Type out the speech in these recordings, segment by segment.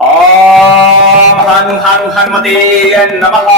ओम हनु हनु हनुमते नमः।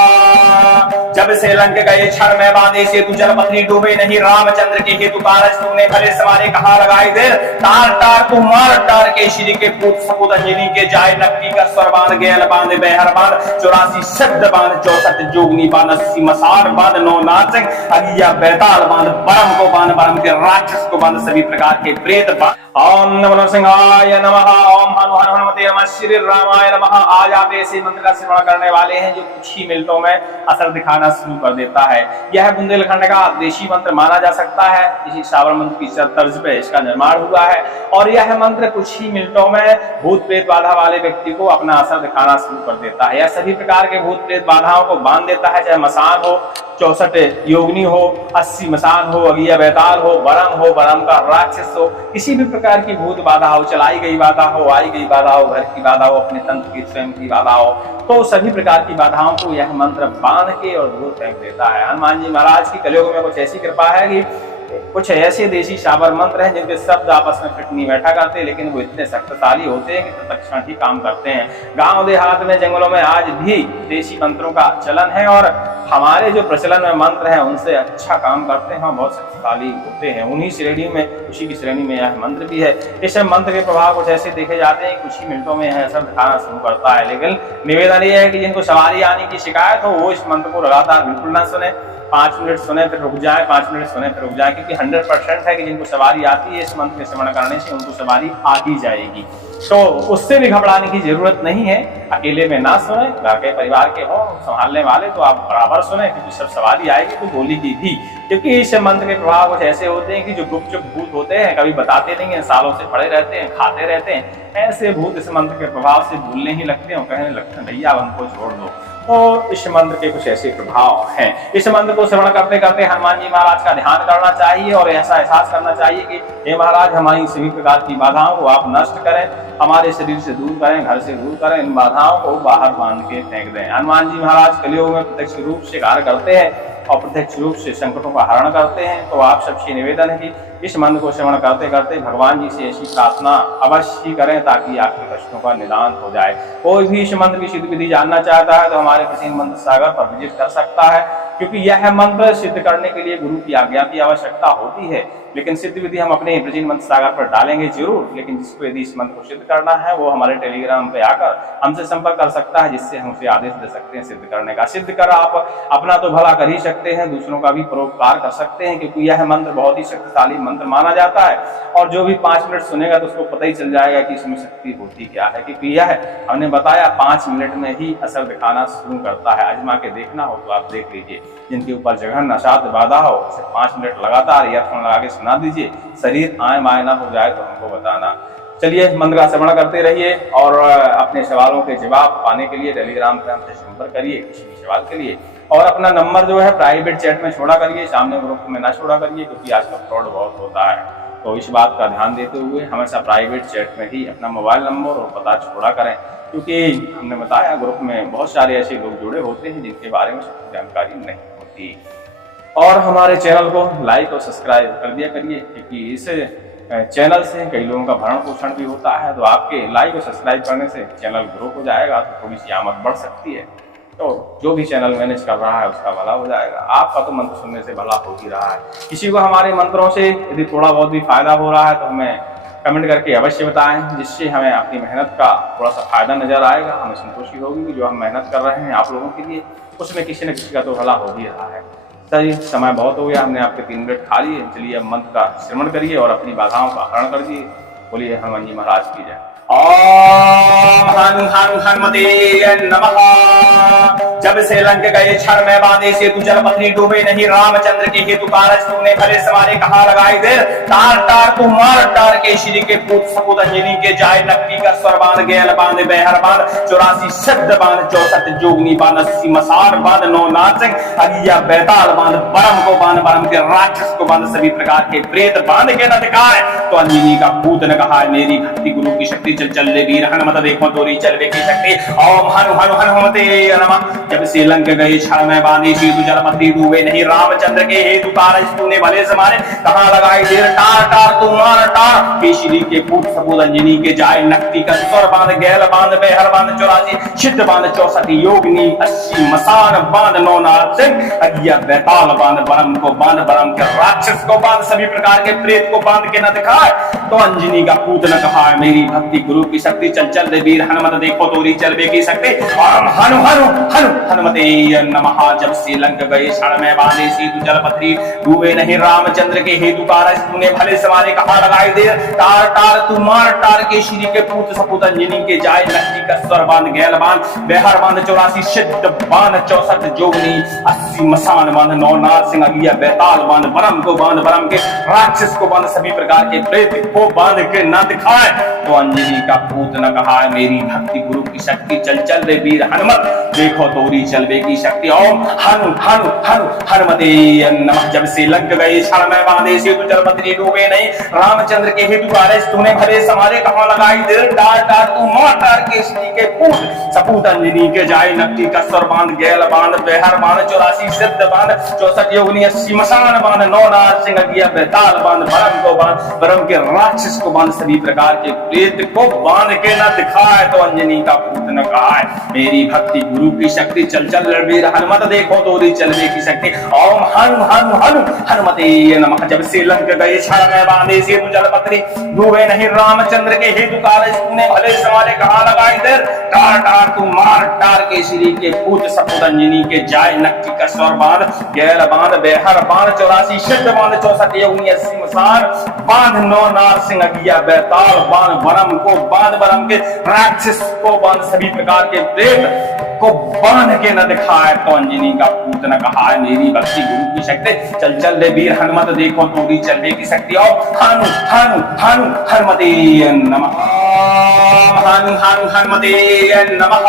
जब से लंक गए क्षण में बांधे से तू जल पथरी डूबे नहीं, रामचंद्र के हेतु कारज तूने भले सवारे कहा लगाए देर। तार तार तू मार तार के श्री के पूत सपूत अंजलि के जाए नक्की का स्वर बांध गैल बांध बेहर बांध 84 शब्द बांध 64 जोगनी बांध 80 मसार बांध 9 नाचक अगिया बैताल बांध बरम को बांध बरम के राक्षस को बांध सभी प्रकार के प्रेत बांध। ओम नमो नरसिंहाय नमः। ओम हनु हनु हनुमते नमः। श्री रामाय नमः। आज आप ऐसे मंत्र का श्रवण करने वाले हैं जो कुछ ही मिनटों में असर दिखाना शुरू कर देता है। यह बुंदेलखंड का देशी मंत्र माना जा सकता है। इसी श्रावण मंत्र की तर्ज पे इसका निर्माण हुआ है और यह मंत्र कुछ ही मिनटों में भूत प्रेत बाधा वाले व्यक्ति को अपना असर दिखाना शुरू कर देता है। यह सभी प्रकार के भूत प्रेत बाधाओं को बांध देता है, चाहे मसान हो, 64 योगिनी हो, 80 मसान हो, अगिया बैताल हो, बरम का राक्षस हो, किसी भी प्रकार की भूत बाधा हो, चलाई गई बाधा हो, आई गई बाधा हो, घर की बाधा हो, अपने तंत्र की स्वयं की बाधा हो, तो सभी प्रकार की बाधाओं को यह मंत्र बांध के और दूर फेंक देता है। हनुमान जी महाराज की कलयुग में कुछ ऐसी कृपा है कि कुछ ऐसे देशी शाबर मंत्र हैं जिनके शब्द आपस में फिट नहीं बैठा करते, लेकिन वो इतने शक्तिशाली होते हैं कि तत्क्षण ही काम करते हैं। गांव देहात में, जंगलों में आज भी देशी मंत्रों का चलन है और हमारे जो प्रचलन में मंत्र हैं उनसे अच्छा काम करते हैं, बहुत शक्तिशाली होते हैं। उन्हीं श्रेणी में, उसी की श्रेणी में यह मंत्र भी है। इस मंत्र के प्रभाव कुछ ऐसे देखे जाते हैं कुछ ही मिनटों में यह असर दिखाना शुरू करता है। लेकिन निवेदन यह है कि जिनको सवारी आने की शिकायत हो वो इस मंत्र को लगातार बिल्कुल ना सुने। 5 मिनट सुने फिर रुक जाए, 5 मिनट सुने फिर रुक जाए, क्योंकि 100% है कि जिनको सवारी आती है इस मंत्र के श्रवण करने से उनको सवारी आ ही जाएगी। तो उससे भी घबराने की जरूरत नहीं है। अकेले में ना सुने, घर के परिवार के हो संभालने वाले तो आप बराबर सुने, क्योंकि सब सवारी आएगी तो बोलेगी भी। क्योंकि इस मंत्र के प्रभाव कुछ ऐसे होते हैं कि जो गुपचुप भूत होते हैं, कभी बताते नहीं है, सालों से पड़े रहते हैं, खाते रहते हैं, ऐसे भूत इस मंत्र के प्रभाव से भूलने ही लगते हैं और कहने लगते हैं भैया हमको छोड़ दो। तो इस मंत्र के कुछ ऐसे प्रभाव हैं। इस मंत्र को श्रवण करते करते हनुमान जी महाराज का ध्यान करना चाहिए और ऐसा एहसास करना चाहिए कि हे महाराज, हमारी सभी प्रकार की बाधाओं को आप नष्ट करें, हमारे शरीर से दूर करें, घर से दूर करें, इन बाधाओं को बाहर बांध के फेंक दें। हनुमान जी महाराज कलियुग में प्रत्यक्ष रूप से कार्य करते हैं और प्रत्यक्ष रूप से संकटों का हरण करते हैं। तो आप सबसे निवेदन है कि इस मंत्र को श्रवण करते करते भगवान जी से ऐसी प्रार्थना अवश्य ही करें ताकि आपके कष्टों का निदान हो जाए। कोई भी इस मंत्र की सिद्ध विधि जानना चाहता है तो हमारे प्राचीन मंत्र सागर पर विजिट कर सकता है, क्योंकि यह मंत्र सिद्ध करने के लिए गुरु की आज्ञा की आवश्यकता होती है। लेकिन सिद्ध विधि हम अपने प्राचीन मंत्र सागर पर डालेंगे जरूर। लेकिन जिसको यदि इस मंत्र को सिद्ध करना है वो हमारे टेलीग्राम पे आकर हमसे संपर्क कर सकता है, जिससे हम उसे आदेश दे सकते हैं सिद्ध करने का। सिद्ध कर आप अपना तो भला कर ही सकते हैं, दूसरों का भी परोपकार कर सकते हैं, क्योंकि यह मंत्र बहुत ही शक्तिशाली मंत्र माना जाता है। और जो भी 5 मिनट सुनेगा तो उसको पता ही चल जाएगा कि इसमें शक्ति होती क्या है, क्योंकि यह हमने बताया 5 मिनट में ही असर दिखाना शुरू करता है। आजमा के देखना हो तो आप देख लीजिए। जिनके ऊपर जघन्य असाध्य बाधा हो उसे 5 मिनट लगातार ईयरफोन लगा के सुना दीजिए, शरीर आए माए ना हो जाए तो हमको बताना। चलिए, मंत्र का श्रवण करते रहिए और अपने सवालों के जवाब पाने के लिए टेलीग्राम पर हमसे संपर्क करिए किसी भी सवाल के लिए। और अपना नंबर जो है प्राइवेट चैट में छोड़ा करिए, सामने ग्रुप में ना छोड़ा करिए, क्योंकि आजकल फ्रॉड बहुत होता है। तो इस बात का ध्यान देते हुए हमेशा प्राइवेट चैट में ही अपना मोबाइल नंबर और पता छोड़ा करें, क्योंकि हमने बताया ग्रुप में बहुत सारे ऐसे लोग जुड़े होते हैं जिनके बारे में जानकारी नहीं होती। और हमारे चैनल को लाइक और सब्सक्राइब कर दिया करिए, क्योंकि इस चैनल से कई लोगों का भरण पोषण भी होता है। तो आपके लाइक और सब्सक्राइब करने से चैनल ग्रो हो जाएगा, तो थोड़ी सी आमद बढ़ सकती है। तो जो भी चैनल मैनेज कर रहा है उसका भला हो जाएगा। आपका तो मंत्र सुनने से भला हो ही रहा है। किसी को हमारे मंत्रों से यदि थोड़ा बहुत भी फायदा हो रहा है तो हमें कमेंट करके अवश्य बताएं, जिससे हमें अपनी मेहनत का थोड़ा सा फायदा नजर आएगा। हमें संतोषी होगी कि जो हम मेहनत कर रहे हैं आप लोगों के लिए उसमें किसी न किसी का तो भला हो ही रहा है। चलिए, समय बहुत हो गया, हमने आपके 3 मिनट खा लिए। चलिए अब मंत्र का श्रवण करिए और अपनी बाधाओं का हरण कर दिए। बोलिए हनुमान जी महाराज की जय। ओम हनु हनु हनुमते नमः। जब से लंक गए क्षण में बांधे से तू जल पथरी डूबे नहीं, रामचंद्र के हेतु कारज तूने भले सवारे कहा लगाए देर। तार तार तू मार तार के श्री के पूत सपूत अंजलि के जाए नक्की का स्वर बांध गैल बांध बेहर बांध 84 शब्द बांध 64 जोगनी बांध 80 मसार बांध 9 नाचक अगिया बैताल बांध बरम को बांध बरम के राक्षस को बांध सभी प्रकार के प्रेत बांध के नटकाए। तो अंजलि का पूत ने कहा, मेरी भक्ति गुरु की शक्ति चल चल ले वीर हनुमत देखो तोरी चलवे की शक्ति। ओम हनु हनु हनुमते नमः। जब से लंक गए क्षण में बांधे सेतु जलपत्री डूबे नहीं रामचंद्र के हेतु कारज तूने भले समारे कहाँ लगाई देर टार टार तू मार टार केशरी के पूत सपूत अंजनी के जाए नक्ति का स्वर बांध गैल बांध बेहर बांध 84 सिद्ध बांध 64 योगनी 80 मसान बांध 9 नाथ सिंह अगिया बैताल बांध बरम को बांध बरम के राक्षस को बांध सभी प्रकार के प्रेत को बांध के न दिखाए तो अंजनी का पूत न कहा मेरी भक्ति गुरु की शक्ति चल चल रे वीर हनुमत देखो तोरी चल बे की शक्ति ओम हनु हनु हनु हनुमते नमः जब से लंक गए क्षण में बांधे सेतु जलपत्री डूबे नहीं रामचंद्र के हेतु कारज तूने भले समारे कहा लगाई देर टार टार तू मार टार के श्री के पूत सपूत अंजनी के जाय नक्ति का स्वर बांध गैल बांध बेहर बांध 84 सिद्ध बांध 64 जोगनी 80 मसान बांध 9 नाथ सिंह अगिया बैताल बांध बरम को बांध बरम के राक्षस को बांध सभी प्रकार के प्रेत को बांध के न दिखाए तो अंजनी का पूत न कहा मेरी भक्ति गुरु की शक्ति चल चल रे वीर हनुमत देखो तोरी चलबे की शक्ति ओम हनु हनु हनु हनुमते नमः जब से लंक गए क्षण में बांधे सेतु जलपत्री डूबे नहीं रामचंद्र के हेतु कारज तूने भले समारे कहाँ लगाई दिल टार टार तू मार टार के श्री के पूत सपूत अंजनी के जाय नक्ति का स्वर बांध गैल बांध बेहर बांध 84 सिद्ध बांध 64 योगनी 80 मसान बांध 9 नाथ सिंह अगिया बैताल बांध बरम को बांध बरम के राक्षस को बांध सभी प्रकार के प्रेत को बांध के न दिखाए तो अंजनी का पूत न कहा मेरी भक्ति गुरु की शक्ति चल चल रणवीर हनुमत देखो तोरी चलने की शक्ति ओम हनु हनु हनु हनुमते नमः जब से लंक गए क्षण में बांधे सेतु जलपत्री डूबे नहीं रामचंद्र के हेतु कारज तूने भले समारे कहाँ लगाई देर टार टार तू मार टार के श्री के पूत सपूत अंजनी के जाय नक्ति का स्वर बांध गैल बांध बेहर बांध 84 सिद्ध बांध 64 योगनी 80 मसान बांध 9 नाथ सिंह अगिया बैताल बांध बरम को बांध बरम के राक्षस को बांध सभी प्रकार के प्रेत को बांध के न दिखाए तो अंजनी का पूत न कहा मेरी भक्ति गुरु की शक्ति चल चल रे वीर हनुमत देखो तोरी चलने की शक्ति और हनु हनु हनु हनुमते नमः हनु हनु हनुमते नमः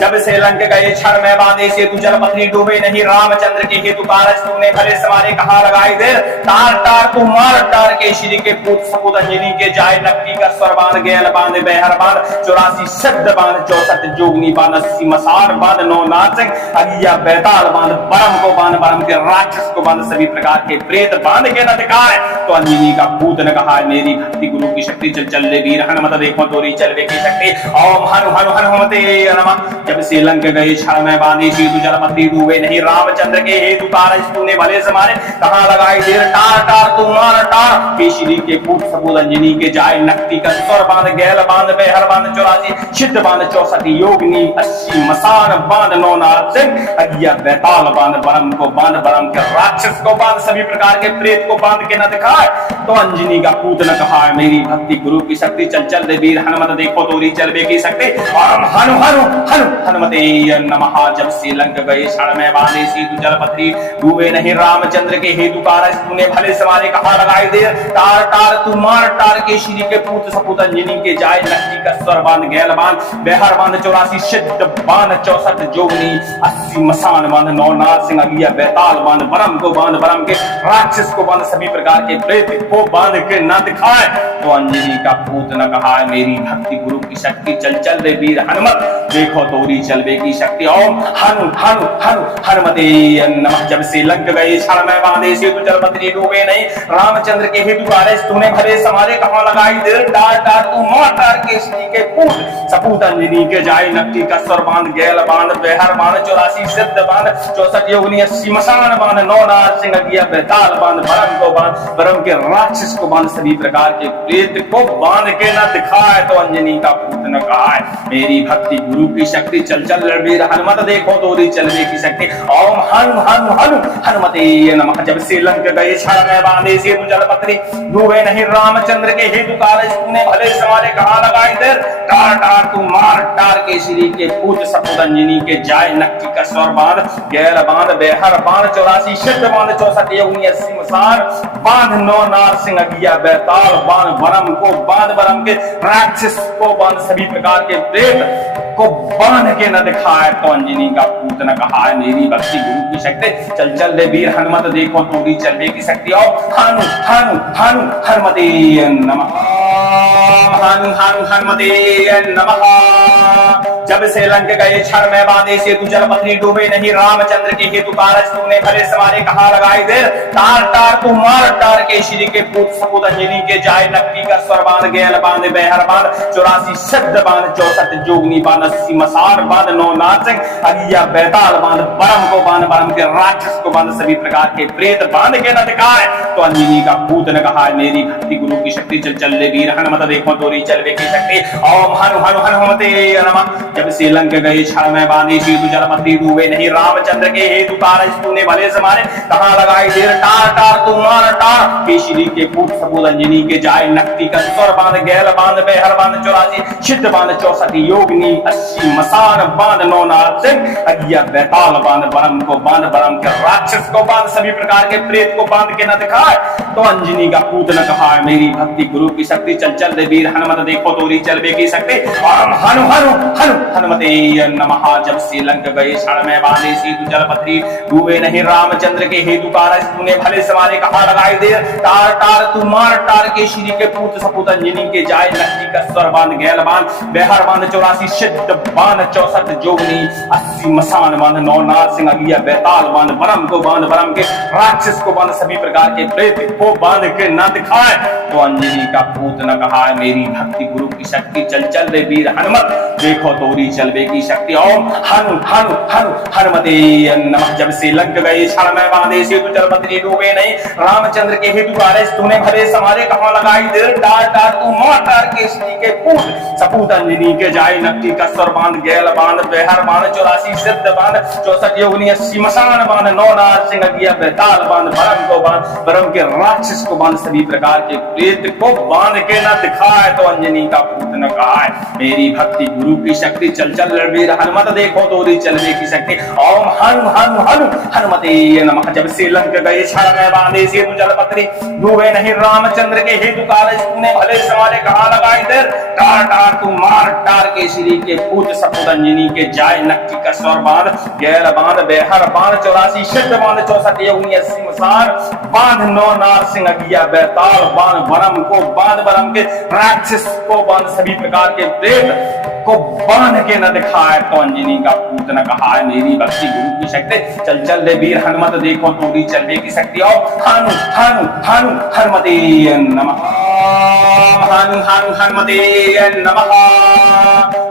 जब से लंक गए क्षण में बांधे सेतु जलपत्री डूबे नहीं रामचंद्र के हेतु कारज तूने भले समारे कहाँ लगाई देर टार टार तू मार टार के श्री के पूत सपूत अंजनी के जाय नक्ति का स्वर बांध गैल बांध बेहर बांध 84 सिद्ध बांध 64 जोगनी बांध 80 मसान बांध 9 नाथ सिंह अगिया बैताल बांध बरम को बांध बरम के राक्षस को बांध सभी प्रकार के प्रेत बांध के न दिखाए तो अंजनी का पूत न कहा मेरी भक्ति गुरु की शक्ति चल चल रे वीर हनुमत देखो तोरी चलवे की शक्ति ओम हनु हनु हनुमते नमः जब से लंक गए क्षण में बांधे सेतु जलपत्री डूबे नहीं रामचंद्र के हेतु कारज तूने भले समारे कहाँ लगाई देर टार टार तू मार टार केशरी के पूत सपूत अंजनी के जाय नक्ति का स्वर बांध गैल बांध बेहर बांध 84 सिद्ध बांध 64 योगनी 80 मसान बांध 9 नाथ सिंह अगिया बैताल बांध बरम को बांध बरम के राक्षस को बांध सभी प्रकार के प्रेत को बांध के न दिखाए तो अंजनी का पूत न कहा मेरी भक्ति गुरु की शक्ति चल चल रे वीर हनुमत देखो तोरी चलबे की शक्ति ओम हनु हनु हनु हनुमते नमः जब से लंक गए क्षण में बांधे सेतु जलपत्री डूबे नहीं रामचंद्र के हेतु कारज तूने भले समारे कहाँ लगाई देर टार टार तू मार टार के श्री के पूत सपूत अंजनी के जाय नक्ति का स्वर बांध गैल बांध बेहर बांध 84 सिद्ध बांध 64 जोगनी 80 मसान बांध 9 नाथ सिंह अगिया बैताल बांध बरम को बांध बरम के राक्षस को बांध सभी प्रकार के प्रेत को बांध के न दिखाए तो अंजनी का पूत न कहा मेरी भक्ति गुरु की शक्ति चल चल रे वीर हनुमत देखो तोरी चलबे की शक्ति ओम हनु हनु हनु हनुमते नमः जब से लंक गए क्षण में बांधे सेतु जलपत्री डूबे नहीं रामचंद्र के हेतु कारज तूने भले समारे कहाँ लगाई दिल टार टार तू मार टार के श्री के पूत सपूत अंजनी के जाय नक्ति का स्वर बांध गैल बांध बेहर बांध 84 सिद्ध बांध 64 योगनी 80 मसान बांध 9 नाथ सिंह अगिया बैताल बांध बरम को बांध बरम के राक्षस को बांध सभी प्रकार के प्रेत को बांध के न दिखाए तो अंजनी का पूत न कहा मेरी भक्ति गुरु की शक्ति चल चल रणवीर हनुमत देखो तोरी चलने की शक्ति ओम हनु हनु हनु हनुमते नमः जब से लंक गए क्षण में बांधे सेतु जलपत्री डूबे नहीं रामचंद्र के हेतु कारज तूने भले समारे कहाँ लगाई देर टार टार तू मार टार के श्री के पूत सपूत अंजनी के जाय नक्ति का स्वर बांध गैल बांध बेहर बांध 84 सिद्ध बांध 64 योगनी 80 मसान बांध 9 नाथ सिंह अगिया बैताल बांध बरम को बांध बरम के राक्षस को बांध सभी प्रकार के प्रेत को बांध के न दिखाए तो अंजनी का पूत न कहा मेरी भक्ति गुरु की शक्ति चल चल रे वीर हनुमत देखो तोरी चलने की शक्ति और हनु हनु हनु हनुमते नमः हनु हनु हनुमते नमः जब से लंक गए क्षण में बांधे सेतु जलपत्री डूबे नहीं रामचंद्र के हेतु कारज तूने भले समारे कहा लगाई देर तार तार तू मार तार के श्री के पुत्र सपूत अंजनी के जाय नक्की का स्वर बांध गैल बांध बेहर बांध 84 शब्द बांध 64 जोगनी बांध 80 मसार बांध 9 नारसिंह अगिया बैताल बांध बरम को बांध बरम के राक्षस को बांध सभी प्रकार के प्रेत बांध के न दिखाए तो अंजनी का पूत ने कहा मेरी भक्ति गुरु की शक्ति चल चल ले वीर हनुमत देखो तोरी चलवे की शक्ति ओम हनु हनु हनुमते नमः जब से लंक गए क्षण में बांधे सेतु जलपत्री डूबे नहीं रामचंद्र के हेतु कारज तूने भले समारे कहां लगाई देर टार टार तू मार टार केशरी के पुत्र सपूत अंजनी के जाय नक्ति का स्वर बांध गैल बांध बेहर बांध 84 छिद बांध 64 योगनी 80 मसान बांध 9 नारसिंह अगिया बैताल बांध बरम को बांध बरम के राक्षस को बांध सभी प्रकार के प्रेत को बांध के न दिखाए तो अंजनी का पूत ने कहा मेरी भक्ति गुरु की शक्ति चल चल दे वीर हनुमत देखो तोरी चलवे की शक्ति ओम हनु हनु हनु हनुमते नमः जब से लंक गए क्षण में बांधे सेतु जलपत्री डूबे नहीं रामचंद्र के हेतु कारज तूने भले समारे कहा लगाई दे तार तार तू मार तार के श्री के पुत्र सपूत अंजनी के जाय नक्की का स्वर बांध गैल बांध बेहर बांध 84 सिद्ध बांध 64 जोगनी 80 मसान बांध 9 नारसिंह अगिया बैताल बांध बरम को बांध बरम के राक्षस को बांध सभी प्रकार के प्रेत को बांध के न दिखाए तो अंजनी का पूत ने कहा मेरी भक्ति गुरु की शक्ति चल चल रे वीर हनुमत देखो तोरी चलवे की शक्ति ओम हनु हनु हनु हनुमते नमः जब से लंक गए क्षण में बांधे सेतु जलपत्री डूबे नहीं रामचंद्र के हेतु कारज तूने भले समारे कहां लगाई देर टार टार तू मार टार के श्री के पुत्र सपूत अंजनी के जाय नक्की का स्वर बांध गैल बांध बेहर बांध 84 सिद्ध बांध 64 योगनी 80 मसान बांध 9 नारसिंह अगिया बैताल बांध बरम को बांध बरम के राक्षस को बांध सभी प्रकार के प्रेत को बांध के न दिखाए तो अंजनी का पूत ने कहा मेरी भक्ति गुरु की शक्ति चल चल वीर हनुमत देखो तोरी चलवे की शक्ति ओम हनु हनु हनु हनुमते नमः जब से लंक गए क्षण में बांधे सेतु जलपत्री डूबे नहीं रामचंद्र के हेतु कारज तूने भले समारे कहा लगाई देर टार टार तू मार टार के श्री के पुत्र सपूत अंजनी के जाय नक्की का स्वर बांध गैल बांध बेहर बांध 84 सिद्ध बांध 64 योगनी 80 मसान बांध 9 नारसिंह अगिया बैताल बांध बरम को बांध बरम के राक्षस को बांध सभी प्रकार के प्रेत को बांध के न दिखाए तो अंजनी का पूत ने कहा मेरी भक्ति गुरु की शक्ति चल चल दे वीर हनुमत देखो तोरी चलवे की शक्ति और हनु हनु हनु हनुमते नमः हनु हनु हनुमते नमः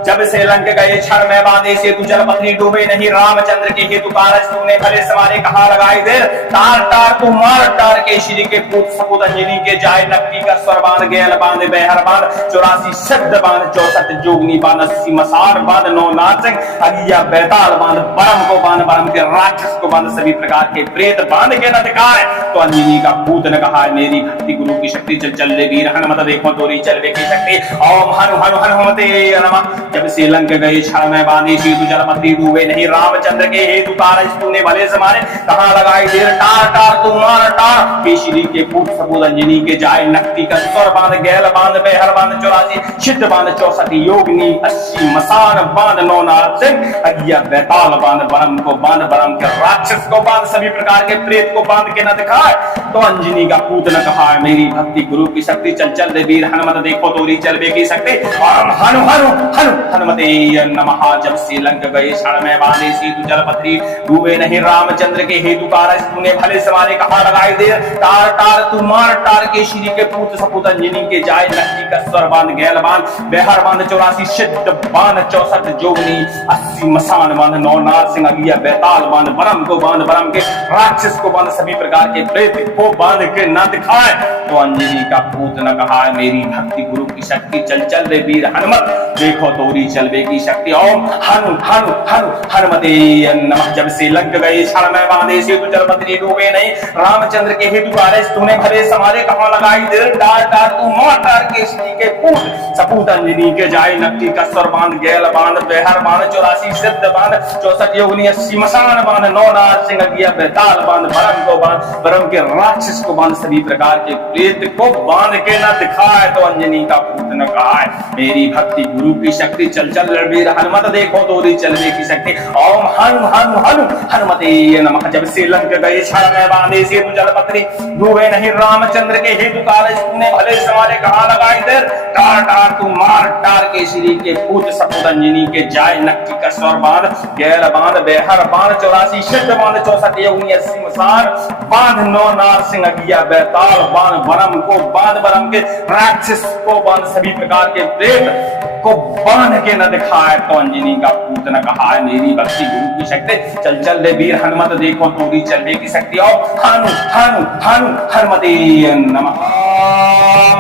जब से लंक गए क्षण में बांधे सेतु जलपत्री डूबे नहीं रामचंद्र के हेतु कारज तूने भले समारे कहा लगाई देर तार तार तू मार तार के श्री के पुत्र सपूत अंजनी के जाय नक्की का स्वर बांध गैल बांध बेहर बांध 84 शब्द बांध 64 जोगनी बांध 80 मसार बांध 9 नारसिंह अगिया बैताल बांध बरम को बांध बरम के राक्षस को बांध सभी प्रकार के प्रेत बांध के न दिखाए तो अंजनी का पूत ने कहा मेरी भक्ति गुरु की शक्ति चल चल ले वीर हनुमत देखो तोरी चलवे की शक्ति ओम हनु हनु हनुमते नमः जब से लंक गए क्षण में बांधे सेतु जलपत्री डूबे नहीं रामचंद्र के हेतु कारज तूने भले समारे कहां लगाई देर टार टार तू मार टार केशरी के पुत्र सपूत अंजनी के जाय नक्ति का स्वर बांध गैल बांध बेहर बांध 84 छिद बांध 64 योगनी 80 मसान बांध 9 नारसिंह अगिया बैताल बांध बरम को बांध बरम के राक्षस को बांध सभी प्रकार के प्रेत को बांध के न दिखाए तो अंजनी का पूत ने कहा मेरी भक्ति गुरु की शक्ति चल चल दे वीर हनुमत देखो तोरी चलवे की शक्ति ओम हनु हनु हनु हनुमते नमः जब से लंक गए क्षण में बांधे सेतु जलपत्री डूबे नहीं रामचंद्र के हेतु कारज तूने भले समारे कहा लगाई दे टार टार तू मार टार के श्री के पुत्र सपूत अंजनी के जाय नक्की का स्वर बांध गैल बांध बेहर बांध 84 सिद्ध बांध 64 जोगनी 80 मसान बांध 9 नारसिंह अगिया बैताल बांध बरम को बांध बरम के राक्षस को बांध सभी प्रकार के प्रेत को बांध के न दिखाए तो अंजनी का पूत ने कहा मेरी भक्ति गुरु की शक्ति चल चल रे वीर हनुमत देखो तोरी चलवे की शक्ति ओम हनु हनु हनु हनुमते नमः जब से लंक गए क्षण में बांधे सेतु जलपत्री डूबे नहीं रामचंद्र के हेतु कारज तूने भले समारे कहां लगाई देर टार टार तू मार टार के श्री के पुत्र सपूत अंजनी के जाय नक्की का स्वर बांध गैल बांध बेहर बांध 84 सिद्ध बांध 64 योगनी 80 मसान बांध 9 नारसिंह अगिया बैताल बांध बरम को बांध बरम के राक्षस को बांध, सभी प्रकार के प्रेत को बांध के न दिखाए। तो अंजनी का पूत न कहा मेरी भक्ति गुरु की शक्ति, चल चल रणवीर हनुमत देखो तोरी चलने की शक्ति। ओम हनु हनु हनु हनुमते नमः। जब से लंक गए क्षण में बांधे सेतु जलपत्री, डूबे नहीं रामचंद्र के हेतु कारज तूने भले समारे कहा लगाई देर। टार टार तू मार टार के श्री के पूत सपूत अंजनी के जाय नक्की का स्वर बांध, गैल बांध बेहर बांध 84 सिद्ध बांध 64 योगनी 80 मसार बांध 9 नार सिंह अगिया बैताल बांध बरम को बांध बरम के राक्षस को बांध, सभी प्रकार के प्रेत को बांध के न दिखाए। तो अंजनी का पूत न कहा मेरी भक्ति गुरु की शक्ति, चल चल रे वीर हनुमत देखो तोरी चलने की शक्ति। और हनु हनु हनु हनुमते नमः।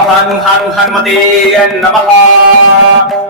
हनु हनु हनुमते नमः।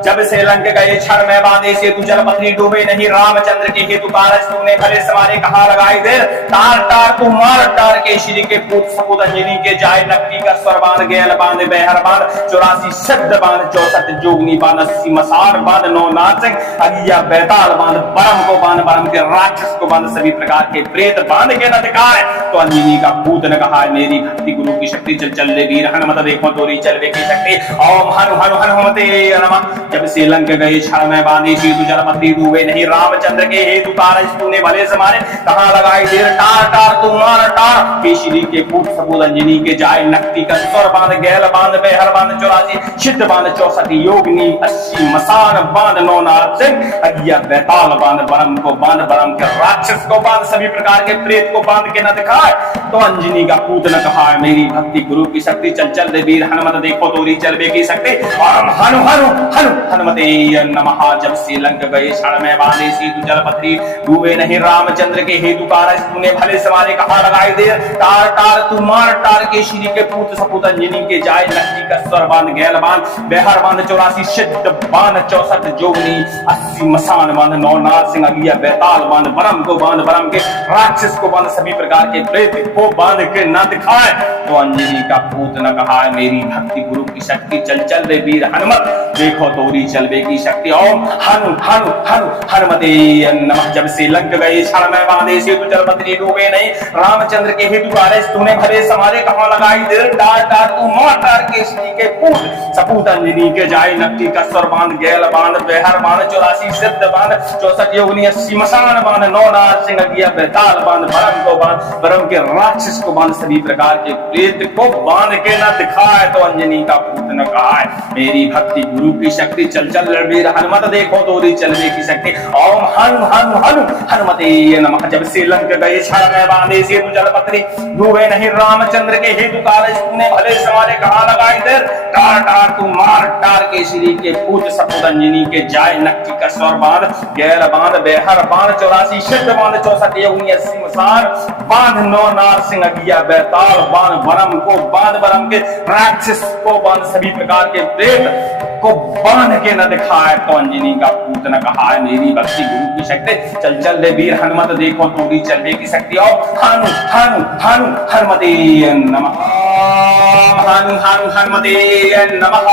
जब से लंक गए क्षण में बांधे सेतु जलपत्री, डूबे नहीं रामचंद्र के हेतु कारज तूने भले समारे कहा लगाई देर। तार तार तू मार टार के श्री के पूत सपूत अंजनी के जाय नक्की का स्वर बांध, गैल बांध बेहर बांध 84 शब्द बांध 64 जोगनी बांध 80 मसार बांध 9 नाचक अगिया बैताल बांध, बरम को बांध बरम के राक्षस को बांध, सभी प्रकार के प्रेत बांध के न दिखाए। तो अंजनी का पूत न कहा मेरी भक्ति गुरु की शक्ति, चल चल ले वीर हनुमत देखो तोरी चलवे की शक्ति। ओम हनु हनु हनुमते नमः। जब से लंक गए क्षण में बांधे सेतु जलपत्री, डूबे नहीं रामचंद्र के हेतु कारज तूने भले समारे कहा लगाई देर। टार टार तू मार टार के श्री के पूत सपूत अंजनी के जाय नक्की का स्वर बांध, गैल बांध बेहर बांध 84 सिद्ध बांध 64 योगनी 80 मसान बांध 9 नार सिंह अगिया बैताल बांध, बरम को बांध बरम के राक्षस को बांध, सभी प्रकार के प्रेत को बांध के न दिखाए। तो अंजनी का पूत न कहा मेरी भक्ति गुरु की शक्ति, चल चल रे वीर हनुमत देखो तोरी चलवे की शक्ति। और हनु हनु हनु हनुमते नमः। जब से लंक गए क्षण में बांधे सेतु जलपत्री, डूबे नहीं रामचंद्र के हेतु कारज तूने भले समारे कहा लगाई देर। टार टार तू मार टार के श्री के पूत सपूत अंजनी के जाय नक्की का स्वर बांध, गैल बांध बेहर बांध 84 सिद्ध बांध 64 जोगनी 80 मसान बांध 9 नार सिंह अगिया बैताल बांध, बरम को बांध बरम के राक्षस को बांध, सभी प्रकार के प्रेत को बांध के न दिखाए। तो अंजनी का पूत न कहा मेरी भक्ति गुरु की शक्ति, चल चल रे वीर हनुमत देखो तोरी चलवे की शक्ति। ओम हनु हनु हनु हनुमते नमः। जब से लंक गए क्षण में बांधे सेतु जलपत्री, डूबे नहीं रामचंद्र के हेतु कारज तूने भले समारे कहा लगाई देर। टार टार तू मार टार के श्री के पूत सपूत अंजनी के जाय नक्की का स्वर बांध, गैल बांध बेहर बांध 84 सिद्ध बांध 64 योगनी 80 मसान बांध 9 नार सिंह अगिया बैताल बांध, बरम को बांध बरम के राक्षस को बांध, सभी प्रकार के प्रेत को बांध के न दिखाए। तो अंजनी का पूत न कहा मेरी भक्ति गुरु की शक्ति, चल चल रणवीर हनुमत देखो तोरी चलने की शक्ति। ओम हनु हनु हनु हनुमते नमः। जब से लंक गए क्षण में बांधे सेतु जलपत्री, डूबे नहीं रामचंद्र के हेतु कारज तूने भले समारे कहा लगाई देर। टार टार तू मार टार के श्री के पूत सपूत अंजनी के जाय नक्की का स्वर बांध, गैल बांध बेहर बांध 84 सिद्ध बांध 64 योगनी 80 मसार बांध 9 नार सिंह अगिया बैताल बांध, बरम को बांध बरम के राक्षस को बांध, सभी प्रकार के प्रेत को बांध के न दिखाए। तो अंजनी का पूत न कहा मेरी भक्ति गुरु की शक्ति, चल चल रे वीर हनुमत देखो तोरी चलवे की शक्ति। और हनु हनु हनु हनुमते नमः। हनु हनु हनुमते नमः।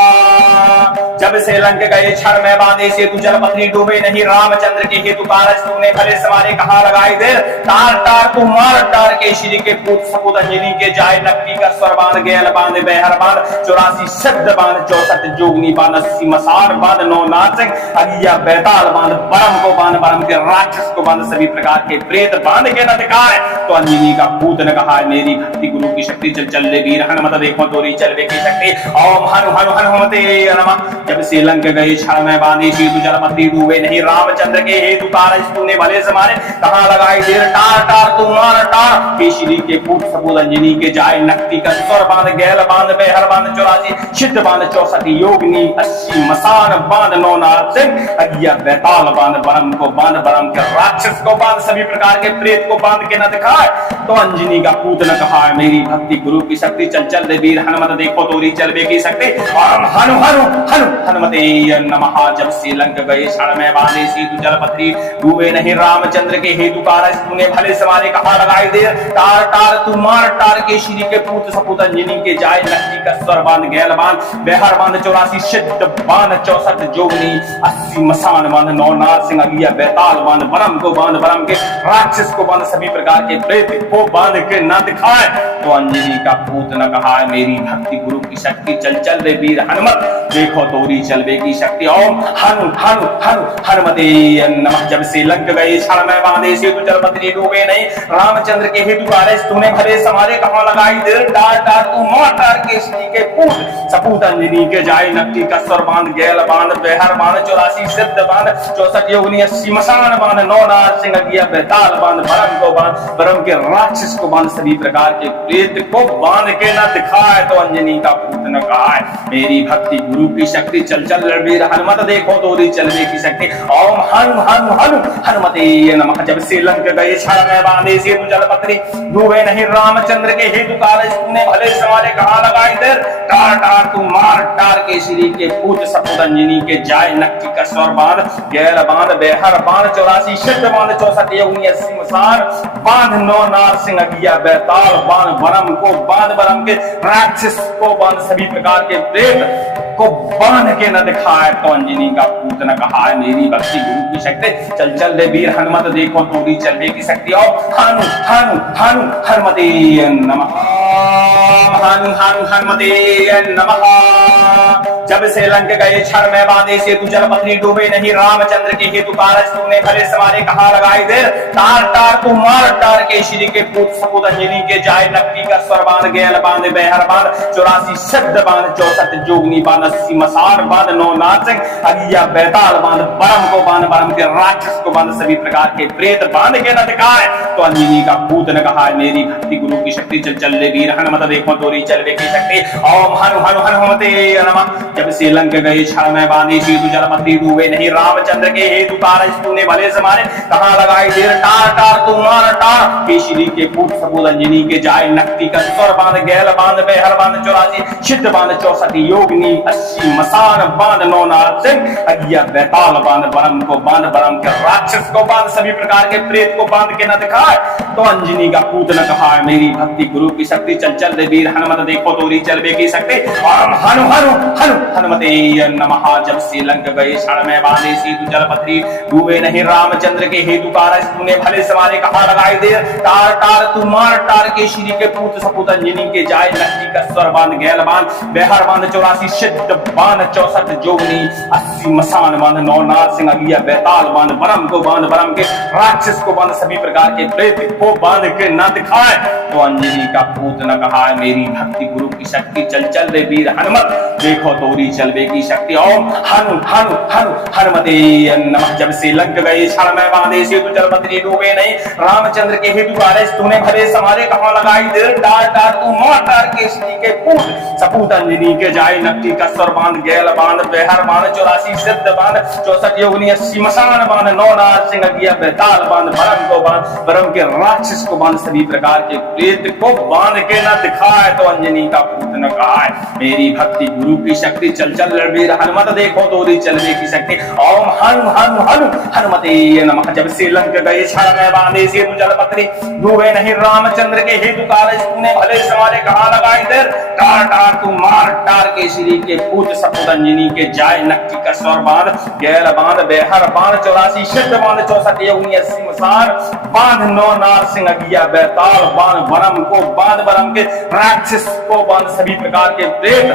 जब से लंक गए क्षण में बांधे सेतु जलपत्री, डूबे नहीं रामचंद्र के हेतु कारज तूने भले समारे कहा लगाई देर। तार तार तू मार टार के श्री के पूत सपूत अंजनी के जाय नक्की का स्वर बांध, गैल बांध बेहर बांध 84 शब्द बांध 64 जोगनी बांध 80 मसार बांध 9 नाचक अगिया बैताल बांध, बरम को बांध बरम के राक्षस को बांध, सभी प्रकार के प्रेत बांध के न दिखाए। तो अंजनी का पूत न कहा मेरी भक्ति गुरु की शक्ति, चल चल ले वीर हनुमत देखो तोरी चलवे की शक्ति। ओम हनु हनु हनुमते नमः। जब से लंक गए क्षण में बांधे सेतु जलपत्री, डूबे नहीं रामचंद्र के हेतु कारज तूने भले समारे कहा लगाई देर। टार टार तू मार टार के श्री के पूत सपूत अंजनी के जाय नक्की का स्वर बांध, गैल बांध बेहर बांध 84 सिद्ध बांध 64 योगनी 80 मसान बांध 9 नार सिंह अगिया बैताल बांध, बरम को बांध बरम के राक्षस को बांध, सभी प्रकार के प्रेत को बांध के न दिखाए। तो अंजनी का पूत न कहा मेरी भक्ति गुरु की शक्ति, चल चल रे वीर हनुमत देखो तोरी चलवे की शक्ति। और हनु हनु हनु हनुमते नमः। जब से लंक गए क्षण में बांधे सेतु जलपत्री, डूबे नहीं रामचंद्र के हेतु कारज तूने भले समारे कहा लगाई देर। टार टार तू मार टार के श्री के पूत सपूत अंजनी के जाय नक्की का स्वर बांध, गैल बांध बेहर बांध 84 सिद्ध बांध 64 जोगनी 80 मसान बांध 9 नार सिंह अगिया बैताल बांध, बरम को बांध बरम के राक्षस को बांध, सभी प्रकार के प्रेत को बांध के न दिखाए तो अंजनी का पूत न कहा है मेरी भक्ति गुरु की शक्ति चल चल रे वीर हनुमत देखो तोरी चलवे की शक्ति ओम हनु हनु हनु हनुमते नमः। जब से लग गए क्षण में बांधे सेतु जलपत्री डूबे नहीं रामचंद्र के हेतु कार्य तूने भले समारे कहाँ लगाई देर डार डार तू मार डार के श्री के पूत सपूत अंजनी के जाय नक्की का स्वर बांध गैल बांध बेहर बांध 84 सिद्ध बांध 64 योगनी 80 मसान बांध 9 नार सिंह गिया बेताल बांध भरम को बांध भरम के राक्षस को बांध सभी प्रकार के प्रेत को बांध के न दिखाए तो अंजनी का पूत न कहा है मेरी भक्ति गुरु की शक्ति चल चल रणवीर हनुमत देखो तोरी चलने की शक्ति ओम हनु हनु हनु हनुमते नमः। जब से लंक गए क्षण में बांधे सेतु जलपत्री डूबे नहीं रामचंद्र के हेतु कार्य तूने भले समारे कहाँ लगाई देर टार टार तू मार टार के श्री के पूत सपूत अंजनी के जाय नक्की का स्वर बांध गैर बांध बेहर बांध 84 सिद्ध बांध 64 योगनी 80 मसान बांध 9 नार सिंह गिया बेताल बांध बरम को बांध बरम के राक्षस को बांध सभी प्रकार के प्रेत को बांध के न दिखाए तो अंजनी का पूत न कहा है मेरी भक्ति गुरु की शक्ति चल चल रे वीर हनुमत देखो तोरी चलने की शक्ति और हनु हनु हनु हनुमते नमः हनु हनु हनुमते नमः। जब से लंक गए क्षण में बांधे सेतु जलपत्री डूबे नहीं रामचंद्र के हेतु कारज तूने भले समारे कहाँ लगाई देर तार तार तू मार टार के श्री के पूत सपूत अंजनी के जाय नक्की का स्वर बांध गैल बांध बेहर बांध 84 शब्द बांध 64 जोगनी बांध 80 मसार बांध 9 नासिक अगिया बेताल बांध बरम को बांध बरम के राक्षस को बांध सभी प्रकार के प्रेत बांध के न दिखाए तो अंजनी का पूत न कहा मेरी भक्ति गुरु की शक्ति चल चल रे वीर हनुमत देखो तोरी चलवे की शक्ति ओम हनु हनु हनुमते नमः। जब से लंक गए क्षण में बांधे सेतु जलपत्री डूबे नहीं रामचंद्र के हेतु कारज तूने भले समारे कहाँ लगाई देर टार टार तू मार टार के श्री के पूत सपूत अंजनी के जाय नक्की का स्वर बांध गैल बांध बेहर बांध 84 सिद्ध बांध 64 योगनी 80 मसान बांध 9 नार सिंह अगिया बेताल बांध बरम को बांध बरम के राक्षस को बांध सभी प्रकार के प्रेत को बांध के न दिखाए तो अंजनी का पूत न कहा मेरी भक्ति गुरु की शक्ति चल चल रे वीर हनुमत देखो तोरी चलवे की शक्ति और हनु हनु हनु हनुमते नमः। जब से लंक गए क्षण में बांधे सेतु जलपत्री डूबे नहीं रामचंद्र के हेतु कारज तूने भले समारे कहाँ लगाई देर टार टार तू मार टार के श्री के पूत सपूत अंजनी के जाय नक्की का स्वर बांध गैल बांध बेहर बांध 84 सिद्ध बांध 64 जोगनी 80 मसान बांध 9 नार सिंह अगिया बेताल बांध बरम को बांध बरम के राक्षस को बांध सभी प्रकार के प्रेत को बांध के न दिखाए तो अंजनी का पूत न कहा मेरी भक्ति गुरु की शक्ति चल चल रे वीर हनुमत देखो तोरी चलवे की शक्ति ओम हनु हनु हनु हनुमते नमः। जब से लग गए क्षण में बांधे सेतु जलपत्री डूबे नहीं रामचंद्र के हेतु कारज तूने भले समारे कहाँ लगाई देर डार डार तू मार डार के श्री के पूत सपूत अंजनी के जाय नक्की का स्वर बांध गैल बांध बेहर बांध 84 सिद्ध बांध 64 योगनी 80 मसान बांध 9 नार सिंह गिया बेताल बांध बरम को बांध बरम के राक्षस को बांध सभी प्रकार के प्रेत को बांध के न दिखाए तो अंजनी का पूत न कहा मेरी भक्ति गुरु की शक्ति चल चल रणवीर हनुमत देखो तोरी चलने की शक्ति ओम हनु हनु हनु हनुमते नमः। जब से लंक गए क्षण में बांधे सेतु जलपत्री डूबे नहीं रामचंद्र के हेतु कारज तूने भले समारे कहाँ लगाई देर टार टार तू मार टार के श्री के पूत सपूत अंजनी के जाय नक्की का स्वर बांध गैल बांध बेहर बांध 84 सिद्ध बांध 64 योगनी 80 मसान बांध 9 नार सिंह अगिया बेताल बांध बरम को बांध बरम के राक्षस को बांध सभी प्रकार के प्रेत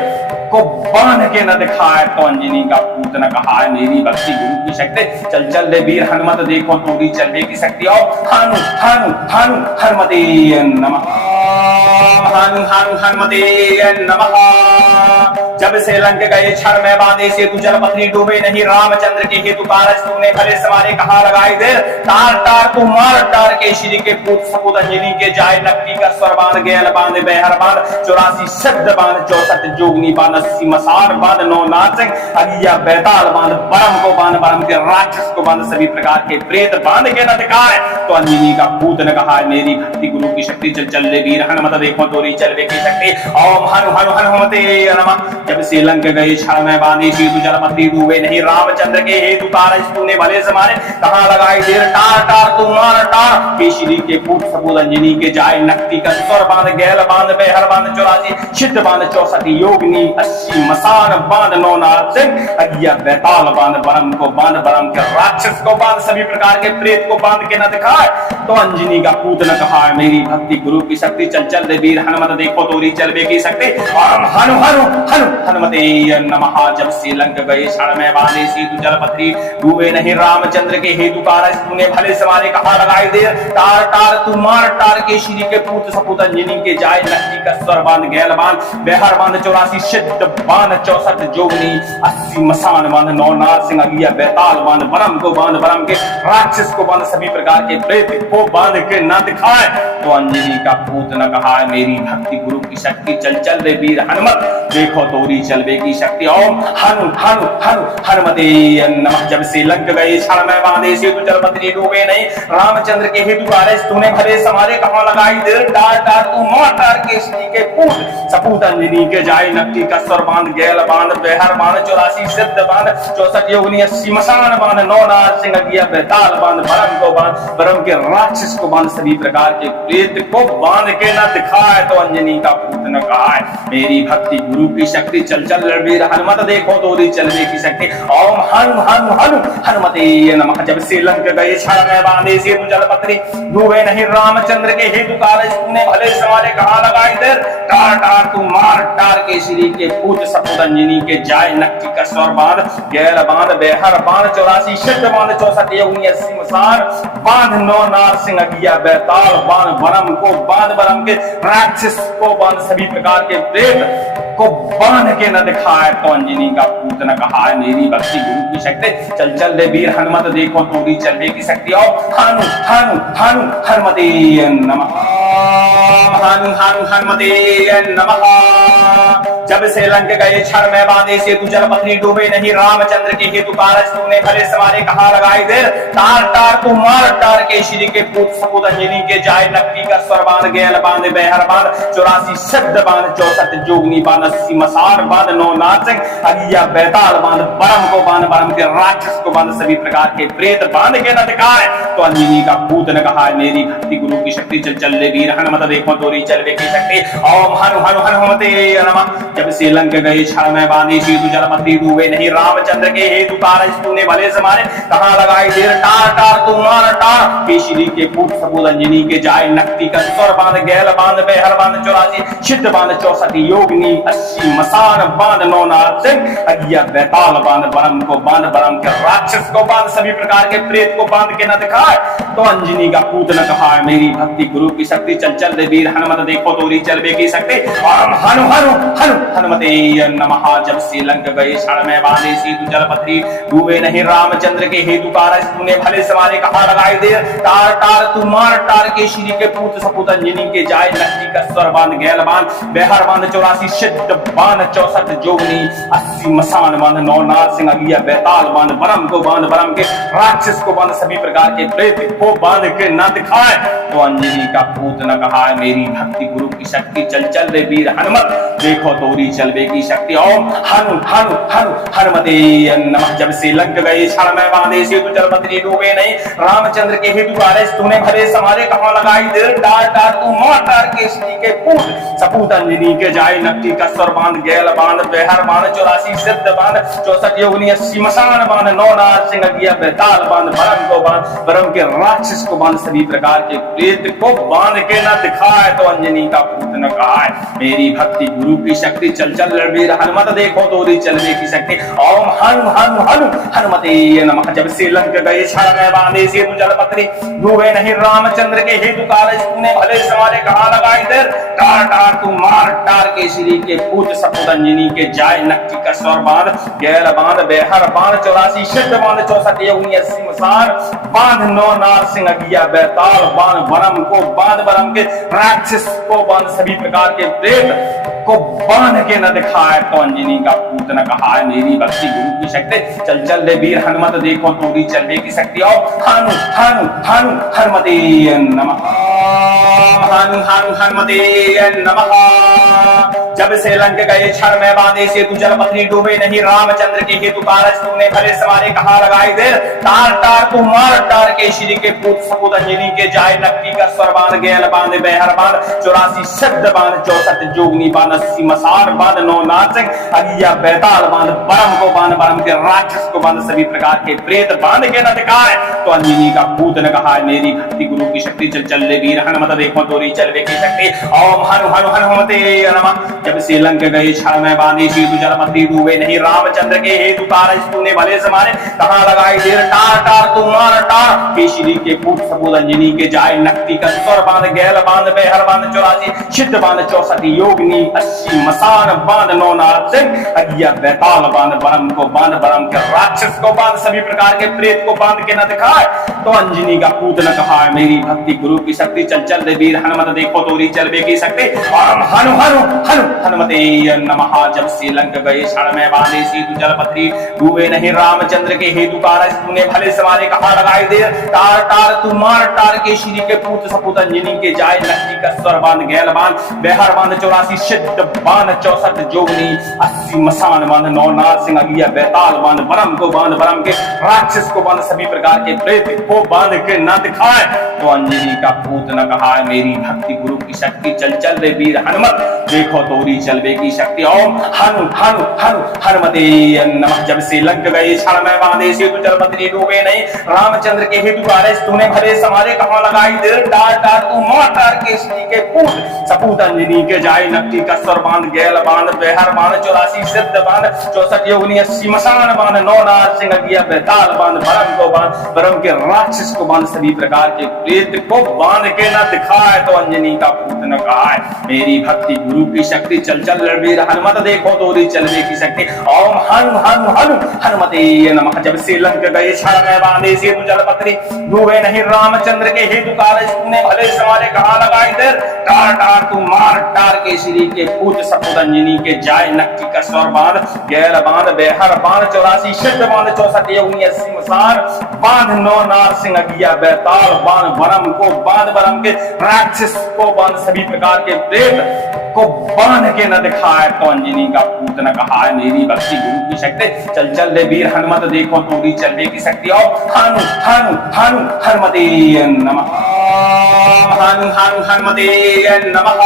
को बांध के न दिखाए तो अंजनी का पूत न कहा मेरी भक्ति गुरु की शक्ति चल चल रे वीर हनुमत देखो तोरी चलने की शक्ति और हनु हनु हनु हनुमते नमः हनु हनु हनुमते नमः। जब से लंक गए क्षण में बांधे सेतु जलपत्री डूबे नहीं रामचंद्र के हेतु कारज तूने भले समारे कहाँ लगाई देर तार तार तू मार टार के श्री के पूत सपूत अंजनी के जाय नक्की का स्वर बांध गैल बांध बेहर बांध 84 शब्द बांध 64 जोगनी बांध 80 मसार बांध 9 नार सिंह अगिया बेताल बांध बरम को बांध बरम के राक्षस को बांध सभी प्रकार के प्रेत बांध के न दिखाए तो अंजनी का पूत न कहा मेरी भक्ति गुरु की शक्ति चल चल रे वीर हनुमत देखो तोरी चलवे की शक्ति ओम हनु हनु हनुमते नमः। जब से लंक गए क्षण में बांधे सेतु जलपत्री डूबे नहीं रामचंद्र के हेतु कारज तूने भले समारे कहाँ लगाई देर टार टार तू मार टार के श्री के पूत सपूत अंजनी के जाय नक्की का स्वर बांध गैल बांध बेहर बांध 84 सिद्ध बांध 64 योगनी 80 मसान बांध 9 नार सिंह अगिया बेताल बांध बरम को बांध बरम के राक्षस को बांध सभी प्रकार के प्रेत को बांध के न दिखाए तो अंजनी का पूत ने कहा मेरी भक्ति गुरु की शक्ति चल चल रे वीर हनुमत देखो तोरी चलबे की शक्ति ओम हनु हनु हनु हनुमते नमः। जब श्रीलंक गए क्षण में बांधे सेतु जल पथरी डूबे नहीं रामचंद्र के हेतु कारज तूने भले समारे कहा लगाई दे तार तार तू मार टार के श्री के पूत सपूत अंजनी के जाय नक्की का स्वर बांध गैल बांध बेहर बांध 84 सिद्ध बांध 64 जोगनी 80 मसान बांध 9 नार सिंह अगिया बेताल बांध बरम को बांध बरम के राक्षस को बांध सभी प्रकार के प्रेत को बांध के न दिखाए। तो अंजनी का पूत न कहा मेरी भक्ति गुरु की शक्ति चल चल रे वीर हनुमत देखो तोरी चलबे की शक्ति ओम हनु हनु हनु हनुमते नमः। जब श्रीलंक गए क्षण में बांधे सेतु जल पथरी डूबे नहीं रामचंद्र के हेतु कारज तूने भले समारे कहा लगाई दे डार डार तू मार टार के श्री के पूत सपूत अंजनी के जाय नक्की का स्वर बांध गैल बांध बेहर बांध 84 सिद्ध बांध 64 योगनी 80 मसान बांध 9 नार सिंह अगिया बेताल बांध बरम को बांध बरम के राक्षस को बांध सभी प्रकार के प्रेत को बांध के न दिखाए। तो अंजनी का पूत न कहा मेरी भक्ति गुरु की शक्ति चल चल वीर हनुमत देखो तोरी चलने की शक्ति ओम हनु हनु हनु हनुमते नमः। जब श्रीलंक गए क्षण में बांधे सेतु जल पथरी डूबे नहीं रामचंद्र के हेतु कारज तूने भले समारे कहा लगाई दे टार टार तू मार टार के श्री के पूत सपूत अंजनी के जाय नक्की का स्वर बांध गैल बांध बेहर बांध 84 सिद्ध बांध 64 योगनी 80 मसान बांध 9 नार सिंह अगिया बेताल बांध बरम को बांध बरम के राक्षस को बांध सभी प्रकार के प्रेत को बांध के न दिखाए। तो अंजनी का पूत न कहा मेरी भक्ति गुरु की शक्ति चल चल रे वीर हनुमत देखो तोरी चलबे की शक्ति और हनु हनु हनु हनुमते नमः हनु हनु हनुमते नमः। जब श्रीलंक गए क्षण में बांधे सेतु जल पथरी डूबे नहीं रामचंद्र के हेतु कारज तूने भले समारे कहा लगाई दे तार तार तू मार टार के श्री के पूत सपूत अंजनी के जाय नक्की का स्वर बांध गैल बांध बेहर बांध 84 सिद्ध बांध 64 जोगनी बांध 80 मसान बांध 9 नार सिंह अगिया बेताल बांध बरम को बांध बरम के राक्षस को बांध सभी प्रकार के प्रेत बांध के न दिखाए। तो अंजनी का पूत ने कहा मेरी भक्ति गुरु की शक्ति चल चल रे वीर हनुमत देखो तोरी चलबे की शक्ति ओम हनु हनु हनुमते नमः। जब श्रीलंक गए क्षण में बांधे सेतु जल पथरी डूबे नहीं रामचंद्र के हेतु कारज तूने भले समारे कहा लगाई दे टार टार तू मार टार के श्री के पूत सपूत अंजनी के जाय नक्की का स्वर बांध गैल बांध बेहर बांध 84 सिद्ध बांध 64 योगनी 80 मसान बांध 9 नार सिंह अगिया बेताल बांध बरम को बांध बरम के राक्षस को बांध सभी प्रकार के प्रेत को बांध के न दिखाए। तो अंजनी का पूत ने कहा मेरी भक्ति गुरु की शक्ति चल चल रे वीर हनुमत देखो तोरी चलबे की शक्ति ओम हनु हनु हनु हनुमते नमः। जब श्रीलंक गए क्षण में बांधे सेतु जल पथरी डूबे नहीं रामचंद्र के हेतु कारज तूने भले समारे कहा लगाई दे टार टार तू मार टार के श्री के पूत सपूत अंजनी के जाय नक्की का स्वर बांध गैल बांध बेहर बांध 84 सिद्ध बांध 64 जोगनी 80 मसान बांध 9 नार सिंह अगिया बेताल बांध बरम को बांध बरम के राक्षस को बांध सभी प्रकार के प्रेत को बांध के न दिखाए। तो अंजनी का पूत न कहा मेरी भक्ति गुरु की शक्ति चल चल रे वीर हनुमत देखो तोरी चलबे की शक्ति ओम हनु हनु हनु हनुमते नमः। जब श्रीलंक गए क्षण में बांधे सेतु जल पथरी डूबे नहीं रामचंद्र के हेतु कारज तूने भले समारे कहा लगाई दे डार डार तू मार टार के श्री के पूत सपूत अंजनी के जाय नक्की का स्वर बांध गैल बांध बेहर बांध 84 सिद्ध बांध 64 योगनी 80 मसान बांध 9 नार सिंह अगिया बेताल बांध बरम को बांध बरम के राक्षस को बांध सभी प्रकार के प्रेत को बांध के न दिखाए। तो अंजनी का पूत ने कहा मेरी भक्ति गुरु की शक्ति चल चल वीर हनुमत देखो तोरी चलने की शक्ति ओम हनु हनु हनु हनुमते नमः। जब श्रीलंक गए क्षण में बांधे सेतु जल पथरी डूबे नहीं रामचंद्र के हेतु कारज तूने भले समारे कहा लगाई दे टार टार तू मार टार के श्री के पूत सपूत अंजनी के जाय नक्की का स्वर बांध गैल बांध बेहर बांध 84 सिद्ध बांध 64 योगनी 80 मसान बांध 9 नार सिंह अगिया बेताल बांध बरम को बांध बरम के राक्षस को बांध सभी प्रकार के प्रेत को बांध के न दिखाए। तो अंजनी का पूत ने कहा मेरी भक्ति गुरु की शक्ति चल चल रे वीर हनुमत देखो तोरी चलबे की शक्ति और हनु हनु हनु हनुमते नमः। ओम हनु हनु हनुमते नमः। जब से लंक गए क्षण में बांधे सेतु जल पथरी डूबे नहीं रामचंद्र के हेतु कारज तूने भले समारे कहा लगाई देर तार तार तू मार टार के श्री के पूत सपूत अंजनी के जाय नक्की का स्वर बांध गैल बांध बेहर बांध 84 शब्द बांध 64 जोगनी बांध 80 मसार बांध 9 नाचक अगिया बैताल बांध बरम को बांध बरम के राक्षस को बांध सभी प्रकार के प्रेत बांध के न दिखाए। तो अंजनी का पूत ने कहा मेरी भक्ति गुरु की शक्ति चल चल ले वीर हनुमत देखो तोरी चलवे की शक्ति। ओम हनु हनु हनुमते नमः। जब से लंक गए क्षण में बांधी सेतु जल पथरी डूबे नहीं रामचंद्र के हेतु कारज तूने भले समारे कहा लगाई देर टार टार तू मार टार केशरी के पूत सपूत अंजनी के जाय नक्ति का स्वर बांध गैल बांध बेहर बांध 84 सिद्ध बांध 64 योगनी 80 मसान बांध 9 नारसिंह अगिया बैताल बांध बरम को बांध बरम के राक्षस को बांध सभी प्रकार के प्रेत को बांध के न दिखाए। तो अंजनी का पूत ने कहा मेरी भक्ति गुरु की शक्ति चल चल दे वीर हनुमत देखो तोरी चलवे की शक्ति। ओम हनु हनु हनु हनुमते नमः। जब से लंक गए क्षण में बांधे सेतु जल पथरी डूबे नहीं रामचंद्र के हेतु कारज तूने भले समारे कहा लगाई देर टार टार तू मार टार के श्री के पूत सपूत अंजनी के जाय नक्की का स्वर बांध गैल बांध बेहर बांध 84 सिद्ध बांध 64 जोगनी 80 मसान बांध 9 नारसिंह अगिया बैताल बांध बरम को बांध बरम के राक्षस को बांध सभी प्रकार के प्रेत को बांध के न दिखाए। तो अंजनी का पूत ने कहा मेरी भक्ति गुरु की शक्ति चल चल रे वीर हनुमत देखो तोरी चलवे की शक्ति। ओम हनु हनु हनु हनुमते नमः। जब से लंक गए क्षण में बांधे सेतु जल पथरी डूबे नहीं रामचंद्र के हेतु कारज तूने भले समारे कहा लगाई देर टार टार तू मार टार के श्री के पूत सपूत अंजनी के जाय नक्की का स्वर बांध गैल बांध बेहर बांध 84 सिद्ध बांध 64 योगनी 80 मसान बांध 9 नारसिंह अगिया बैताल बांध बरम को बांध बरम के राक्षस को बांध सभी प्रकार के प्रेत को बांध के न दिखाए। तो अंजनी का पूत ने कहा मेरी भक्ति गुरु की शक्ति चल चल वीर हनुमत देखो तोरी चलवे की शक्ति। ओम हनु हनु हनु हनुमते नमः। जब से लंक गए क्षण में बांधे सेतु जल पथरी डूबे नहीं रामचंद्र के हेतु कारज तूने भले समारे कहा लगाई देर टार टार तू मार टार के श्री के पूत सपूत अंजनी के जाय नक्की का स्वर बांध गैल बांध बेहर बांध 84 सिद्ध बांध 64 योगनी 80 मसान बांध 9 नारसिंह अगिया बैताल बांध बरम को बांध बरम के राक्षस को बांध सभी प्रकार के प्रेत को बांध के न दिखाए। तो अंजनी का पूत ने कहा मेरी भक्ति गुरु की शक्ति चल चल रे वीर हनुमत देखो तोरी चलवे की शक्ति। और हनु हनु हनु हनुमते नमः। हनु हनु हनुमते नमः।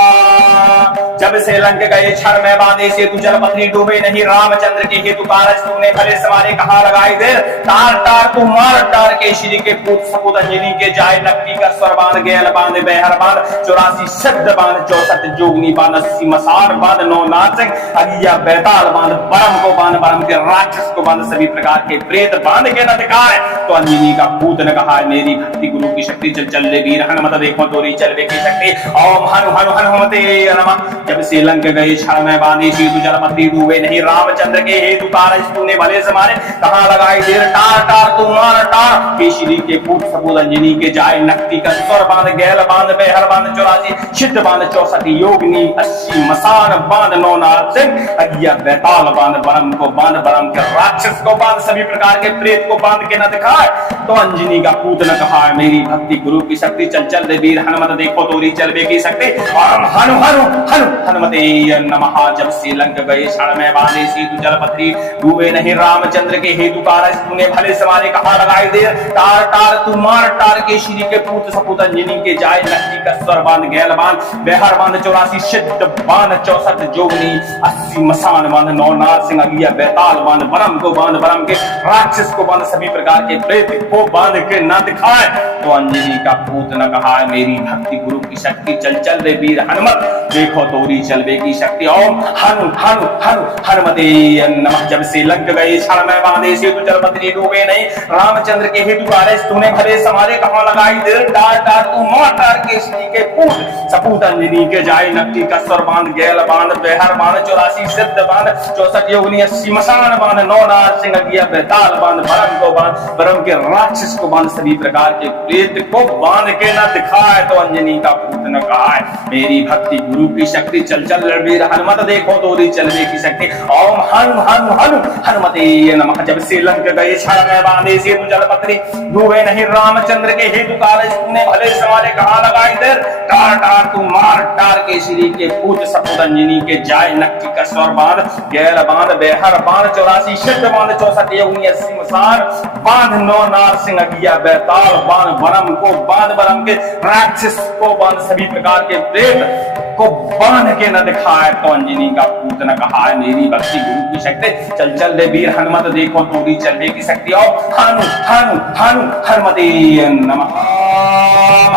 जब से लंक गए क्षण में बांधे सेतु जल पथरी डूबे नहीं रामचंद्र के हेतु कारज तूने भले समारे कहा लगाई देर टार टार तू मार टार के श्री के पूत सपूत अंजनी के जाय नक्की का स्वर बांध गैल बांध बेहर बांध 84 शब्द बांध 64 जोगनी बांध 80 मसार बांध 9 नाचक अगिया बैताल बांध बरम को बांध बरम के राक्षस को बांध सभी प्रकार के प्रेत बांध के न दिखाए। तो अंजनी का पूत ने कहा मेरी भक्ति गुरु की शक्ति चल चल ले वीर हनुमत देखो तोरी चलवे की शक्ति। ओम हनु हनु हनुमते नमः। जब से लंक गए क्षण में बांधी सेतु जल पथरी डूबे नहीं रामचंद्र के हेतु कारज तूने भले समारे कहा लगाई देर टार टार तू मार टार केशरी के पूत सपूत अंजनी के जाय नक्ति का स्वर बांध गैल बांध बेहर बांध 84 सिद्ध बांध 64 योगनी 80 मसान बांध 9 नारसिंह अगिया बैताल बांध बरम को बांध बरम के राक्षस को बांध सभी प्रकार के प्रेत को बांध के न दिखाए। तो अंजनी का पूत ने कहा मेरी भक्ति गुरु की शक्ति चल चल रे वीर हनुमत देखो तोरी चलवे की शक्ति। ओम हनु हनु हनु हनुमते नमः। जब से लंक गए क्षण में बांधे सेतु जल पथरी डूबे नहीं रामचंद्र के हेतु कारज तूने भले समारे कहा लगाई देर टार टार तू मार टार के श्री के पूत सपूत अंजनी के जाय नक्की का स्वर बांध गैल बांध बेहर बांध 84 सिद्ध बांध 64 जोगनी 80 मसान बांध 9 नारसिंह अगिया बैताल बांध बरम को बांध बरम के राक्षस को बांध सभी प्रकार के प्रेत को बांध के न दिखाए। तो अंजनी का पूत ने कहा मेरी भक्ति गुरु की शक्ति चल चल रे वीर हनुमत देखो तोरी चलवे की शक्ति। ओम हनु हनु हनु हनुमते नमः। जब से लंक गए क्षण में बांधे सेतु जल पथरी डूबे नहीं रामचंद्र के हेतु कारज तूने भले समारे कहा लगाई देर टार टार तू मार टार के श्री के पूत सपूत अंजनी के जाय नक्की का स्वर बांध गैल बांध बेहर बांध 84 सिद्ध बांध 64 योगनी 80 मसान बांध 9 नारसिंह अगिया बैताल बांध बरम को बांध बरम के राक्षस को बांध सभी प्रकार के प्रेत को बांध के न दिखाए। तो अंजनी का पूत पूत न कहा है मेरी भक्ति गुरु की शक्ति चल चल रणवीर हनुमत देखो तोरी चलवे की शक्ति ओम हनु हनु हनु हनुमते नमः। जब से लंक गए क्षण में बांधे सेतु जल पत्री डूबे नहीं रामचंद्र के हेतु कारज तूने भले समारे कहा लगाई देर टार टार तू मार टार के श्री के पूत सपुत अंजनी के जाय नक्की का स्वर बांध गैर बांध बेहर बांध 84 सिद्ध बांध 64 योगनी 80 मसान बांध नौ नार सिंह अगिया बैताल बांध बरम को बांध बरम के राक्षस को बांध सभी प्रकार के प्रेत को बांध के न दिखाए तो अंजनी का पूत न कहा है मेरी भक्ति गुरु की शक्ति चल चल रे वीर हनुमत देखो तोरी चलवे की शक्ति और हनु हनु हनु हनुमते नमः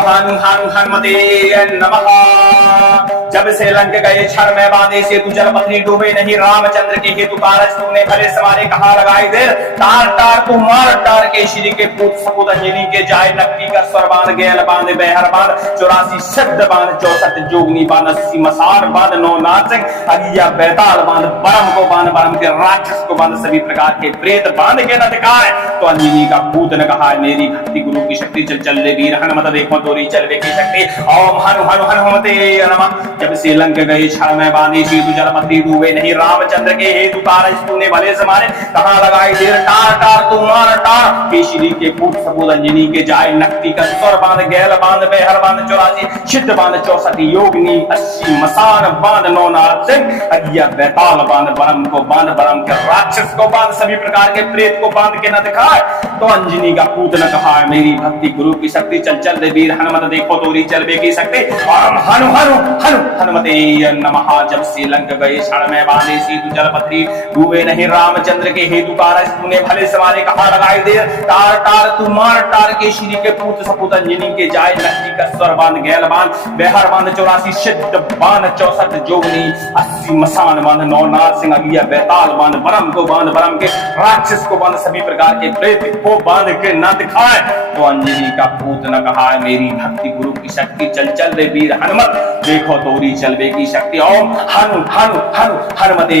हनु हनु हनुमते नमः। जब से लंक गए क्षण में बांधे सेतु जल पत्री डूबे नहीं रामचंद्र के हेतु कारज तूने भले समारे कहा लगाई देर तार टार तू मार टार के श्री के पूत सपुत अंजनी के जाय नक्की का स्वर बांध गैल बांध बेहर बांध 84 शब्द बांध 64 जोगनी बांध 80 मसार बांध 9 नाचक अगिया बैताल बांध बरम को बांध बरम के राक्षस को बांध सभी प्रकार के प्रेत बांध के न दिखाए तो अंजनी का पूत ने कहा मेरी भक्ति गुरु की शक्ति चल चल ले वीर हनुमत देखो तोरी चलवे की शक्ति ओम हनु हनु हनुमते नमः। जब से लंक गए क्षण में बांधे सेतु जल पत्री डूबे नहीं रामचंद्र के हेतु कारज तूने भले समारे कहा लगाई देर टार टार तू मार टार केशरी के पूत सपुत अंजनी के जाय नक्ति का स्वर बांध गैल बांध बेहर बांध 84 सिद्ध बांध 64 योगनी 80 मसान बांध 9 नारसिंह अगिया बैताल बांध बरम को बांध बरम के राक्षस को बांध सभी प्रकार के प्रेत को बांध के न दिखाए तो अंजनी का पूत न कहा मेरी भक्ति गुरु की शक्ति चल चल रे वीर हनुमत देखो तोरी चलवे की शक्ति और हनु हनु हनु हनुमते नमः। जब से लंक गए क्षण में बांधे सेतु जल पत्री डूबे नहीं रामचंद्र के हेतु कारज तूने भले समारे कहा लगाई देर टार टार तू मार टार के श्री के पूत सपुत अंजनी के जाय नक्की का स्वर बांध गैल बांध बेहर बांध 84 सिद्ध बांध 64 जोगनी 80 मसान बांध 9 नारसिंह अगिया बैताल बांध बरम को बांध बरम के राक्षस को बांध सभी प्रकार के प्रेत को बांध के न दिखाए तो अंजनी का पूत न कहा मेरी भक्ति गुरु की शक्ति चल चल रे वीर हनुमत देखो तोरी चलवे की शक्ति ओम हनु हनु हनु हनुमते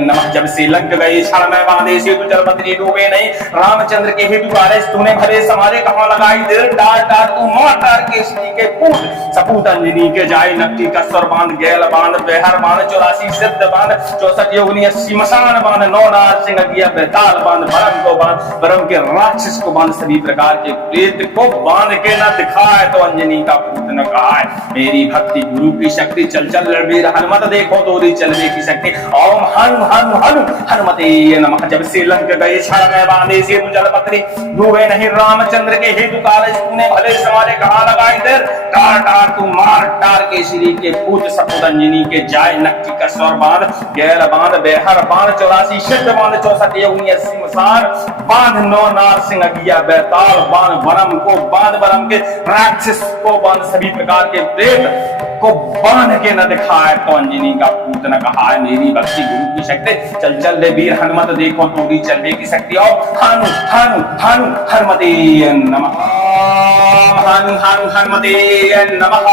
नमः। जब से लंक गए क्षण में बांधे सेतु जल पत्री डूबे नहीं रामचंद्र के हेतु कारज तूने भले समारे कहा लगाई देर टार टार तू मार टार के श्री के पूत सपूत अंजनी के जाय नक्की का स्वर बांध गैल बांध बेहर बांध 84 सिद्ध बांध 64 योगनी 80 मसान बांध 9 नारसिंह अगिया बैताल बांध बरम को बांध बरम के राक्षस को बांध सभी प्रकार के प्रेत को बांध के न दिखाए तो अंजनी का पूत न कहा मेरी भक्ति गुरु की शक्ति चल चल रणवीर हनुमत देखो तोरी चलवे की शक्ति ओम हनु हनु हनु हनुमते नमः। जब से लंक गए क्षण में बांधे सेतु जल पत्री डूबे नहीं रामचंद्र के हेतु कारज तूने भले समारे कहा लगाई देर टार टार तू मार टार के श्री के पूत सपुत अंजनी के जाय नक्की का स्वर बांध गैल बांध बेहर बांध 84 सिद्ध बांध 64 योगनी 80 मसान बांध 9 नारसिंह अगिया बैताल बांध बरम को बांध बरम के राक्षस को बांध सभी प्रकार के प्रेत को बांध के न दिखाए तो अंजनी का पूत न कहा मेरी भक्ति गुरु की शक्ति चल चल रे वीर हनुमत देखो तोरी चलवे की शक्ति और हनु हनु हनु हनुमते नमः हनु हनु हनुमते नमः।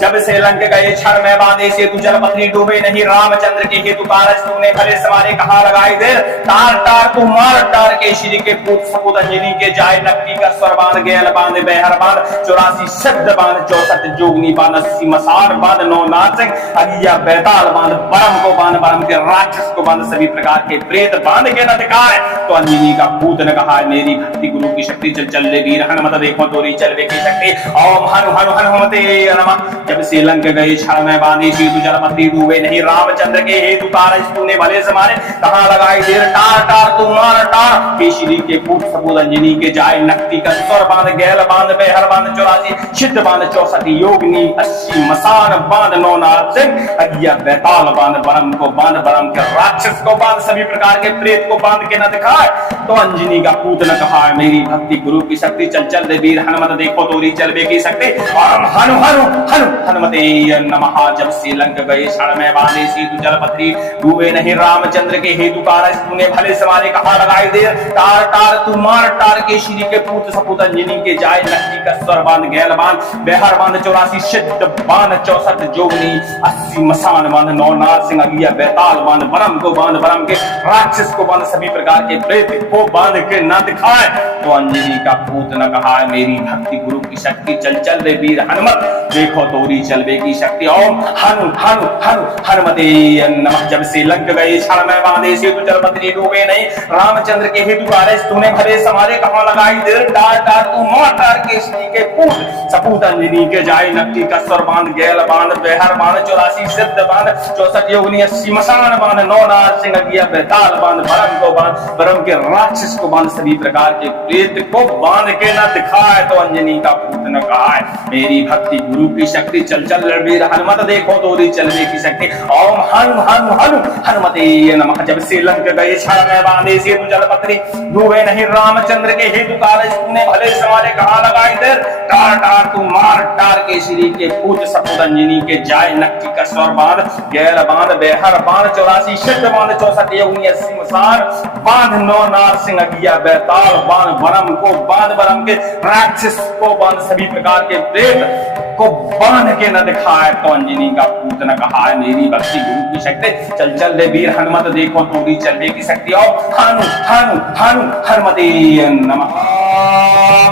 जब से लंक गए क्षण में बांधे सेतु जल पत्री डूबे नहीं रामचंद्र के हेतु कारज तूने भले समारे कहा लगाई देर टार टार तू मार टार के श्री के पूत सपुत अंजनी के जाय नक्की का स्वर बांध गैल बांध बेहर बांध 84 शब्द बांध 64 जोगनी बांध 80 मसार बांध 9 नाचक अगिया बैताल बांध बरम को बांध बरम के राक्षस को बांध सभी प्रकार के प्रेत बांध के न दिखाए तो अंजनी का पूत ने कहा मेरी भक्ति गुरु की शक्ति चल चल ले वीर हनुमत देखो तोरी चलवे की शक्ति ओम हनु हनु हनुमते नमः। जब से लंक गए क्षण में बांधे सेतु जल पत्री डूबे नहीं रामचंद्र के हेतु कारज तूने भले समारे कहा लगाई देर टार टार तू मार टार के श्री के पूत सपुत अंजनी के जाय नक्ति का स्वर बांध गैल बांध बेहर बांध 84 सिद्ध बांध 64 योगनी 80 मसान बांध 9 नारसिंह अगिया बैताल बांध बरम को बांध बरम के राक्षस को बांध सभी प्रकार के प्रेत को बांध के न दिखाए तो अंजनी का पूत न कहा मेरी भक्ति गुरु की शक्ति चल चल रे वीर हनुमत देखो तोरी चलवे की शक्ति और हनु हनु हनु हनुमते नमः। जब से लंक गए क्षण में बांधे सेतु जल पथरी, डूबे नहीं रामचंद्र के हेतु कारज तूने भले समारे कहा लगाई देर। तार तार तू मार टार के श्री के पूत सपूत अंजनी के जाय नक्की का स्वर बांध गैल बांध बेहर बांध 84 सिद्ध बांध 64 जोगनी 80 मसान बांध 9 नार सिंह अगिया बेताल बांध बरम को बांध बरम के राक्षस को बांध सभी प्रकार के प्रेत को बांध के न दिखाए तो अंजनी का पूत न कहा मेरी भक्ति गुरु की शक्ति चल चल रे वीर हनुमत देखो तोरी चलबे की शक्ति। ओम हनु हनु हनु हनुमते नमः। जब से लग गए क्षण में बांधे सेतु जल पथरी, डूबे नहीं रामचंद्र के हेतु कारज तूने भले समारे कहा लगाई देर। टार टार तू मार टार के श्री के पूत सपूत अंजनी के जाय नक्की का स्वर बांध गैल बांध बेहर बांध 84 सिद्ध बांध 64 योगनी 80 मसान बांध 9 नार सिंह अगिया बेताल बांध बरम को बांध बरम के राक्षस को बांध सभी प्रकार के प्रेत को बांध के न दिखाए तो अंजनी का पूत न कहा मेरी भक्ति गुरु की शक्ति चल चल रणवीर हनुमत देखो तोरी चलने की शक्ति। ओम हनु हनु हनु हनुमते नमः। जब से लंक गए क्षण में बांधे सेतु जल पथरी, डूबे नहीं रामचंद्र के हेतु कारज तूने भले समारे कहा लगाई देर। टार टार तू मार टार के श्री के पूत सपूत अंजनी के जाय नक्की का स्वर बांध गैल बांध बेहर बांध 84 सिद्ध बांध 64 योगनी 80 मसान बांध 9 नार सिंह अगिया बेताल बांध बरम को बांध बरम के राक्षस को बांध सभी प्रकार के प्रेत को बांध के न दिखाए तो अंजनी का पूत न कहा मेरी भक्ति गुरु की शक्ति चल चल रे वीर हनुमत देखो तोरी चलने की शक्ति। और हनु हनु हनु हनुमते नमः।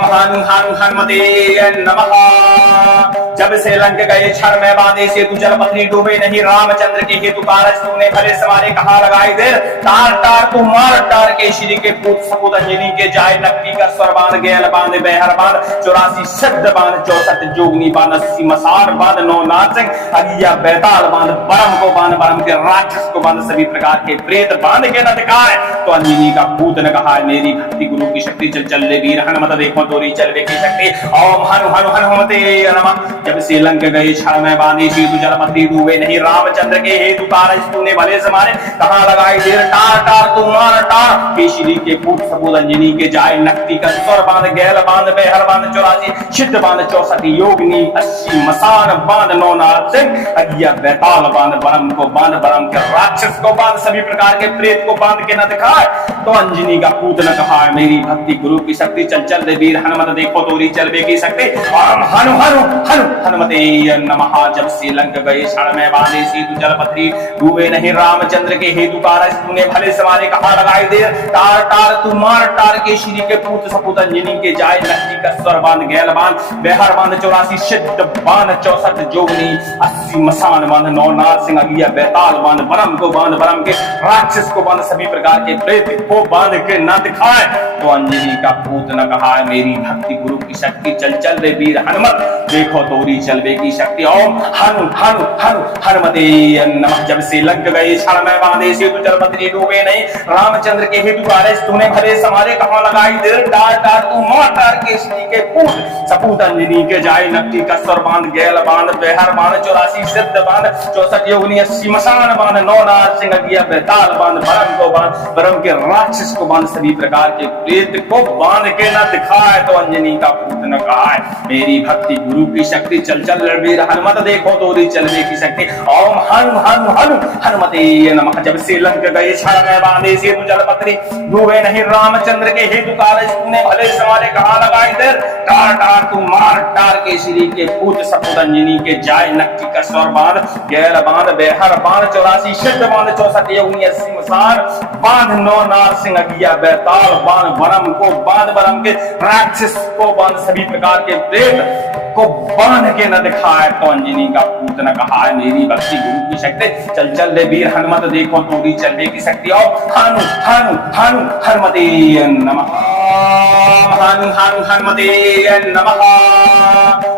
हनु हनु हनुमते नमः। जब से लंक गए क्षण में बांधे सेतु जल पथरी, डूबे नहीं रामचंद्र के हेतु कारज तूने भले समारे कहा लगाई देर। तार तार तू मार टार के श्री के पूत सपूत अंजनी के जाय नक्की का स्वर बांध गैल बांध बेहर बांध 84 सिद्ध बांध 64 जोगनी बांध 80 मसार बांध 9 नार सिंह अगिया बेताल बांध बरम को बांध बरम के राक्षस को बांध सभी प्रकार के प्रेत बांध के न दिखाए तो अंजनी का पूत न कहा मेरी भक्ति गुरु की शक्ति चल चल रे वीर हनुमत देखो तोरी चलवे की शक्ति। ओम हनु हनु हनुमते नमः। जब से लंक गए क्षण में बांधे सेतु जल पथरी, डूबे नहीं रामचंद्र के हेतु कारज तूने भले समारे कहा लगाई देर। टार टार तू मार टार के श्री के पूत सपूत अंजनी के जाय नक्की का स्वर बांध गैल बांध बेहर बांध 84 सिद्ध बांध 64 योगनी 80 मसान बांध 9 नार सिंह अगिया बेताल बांध बरम को बांध बरम के राक्षस को बांध सभी प्रकार के प्रेत को बांध के न दिखाए तो अंजनी का पूत न कहा मेरी भक्ति गुरु की शक्ति चल चल रे वीर हनुमत देखो तोरी चलवे की शक्ति। ओम हनु हनु हनु हनुमते नमः। जब से लंक गए क्षण में बांधे सेतु जल पथरी, डूबे नहीं रामचंद्र के हेतु कारज तूने भले समारे कहा लगाई देर। टार टार तू मार टार के श्री के पूत सपूत अंजनी के जाय नक्की का स्वर बांध गैल बांध बेहर बांध 84 सिद्ध बांध 64 जोगनी 80 मसान बांध 9 नार सिंह अगिया बेताल बांध बरम को बांध बरम के राक्षस को बांध सभी प्रकार के प्रेत को बांध के न दिखाए तो अंजनी का पूत न कहा मेरी भक्ति गुरु की शक्ति चल चल रे वीर हनुमत देखो तोरी चलवे की शक्ति। ओम हनु हनु हनु हनुमते नमः। जब से लग गए क्षण में बांधे सेतु जल पथरी, डूबे नहीं रामचंद्र के हेतु कारज तूने भले समारे कहा लगाई देर। टार टार तू मार टार के श्री के पूत सपूत अंजनी के जाय नक्की का स्वर बांध गैल बांध बेहर बांध 84 सिद्ध बांध 64 योगनी 80 मसान बांध 9 नार सिंह अगिया बेताल बांध बरम को बांध बरम के राक्षस को बांध सभी प्रकार के प्रेत को बांध के न दिखाए तो अंजनी का पूत न कहा मेरी भक्ति गुरु की शक्ति चल चल रणवीर हनुमत देखो तोरी चलवे की शक्ति। ओम हनु हनु हनु हनुमते नमः। जब से लंक गए क्षण में बांधे सेतु जल पथरी, डूबे नहीं रामचंद्र के हेतु कारज तूने भले समारे कहा लगाई देर। टार टार तू मार टार के श्री के पूत सपूत अंजनी के जाय नक्की का स्वर बांध गैल बांध बेहर बांध 84 सिद्ध बांध 64 योगनी 80 मसान बांध 9 नार सिंह अगिया बेताल बांध बरम को बांध बरम के राक्षस को बांध सभी प्रकार के प्रेत को बांध के न दिखाए तो अंजनी का पूत न कहा मेरी भक्ति गुरु की शक्ति चल चल रे वीर हनुमत देखो तोरी चलवे की शक्ति। और हनु हनु हनु हनुमते नमः। हनु हनु हनुमते नमः।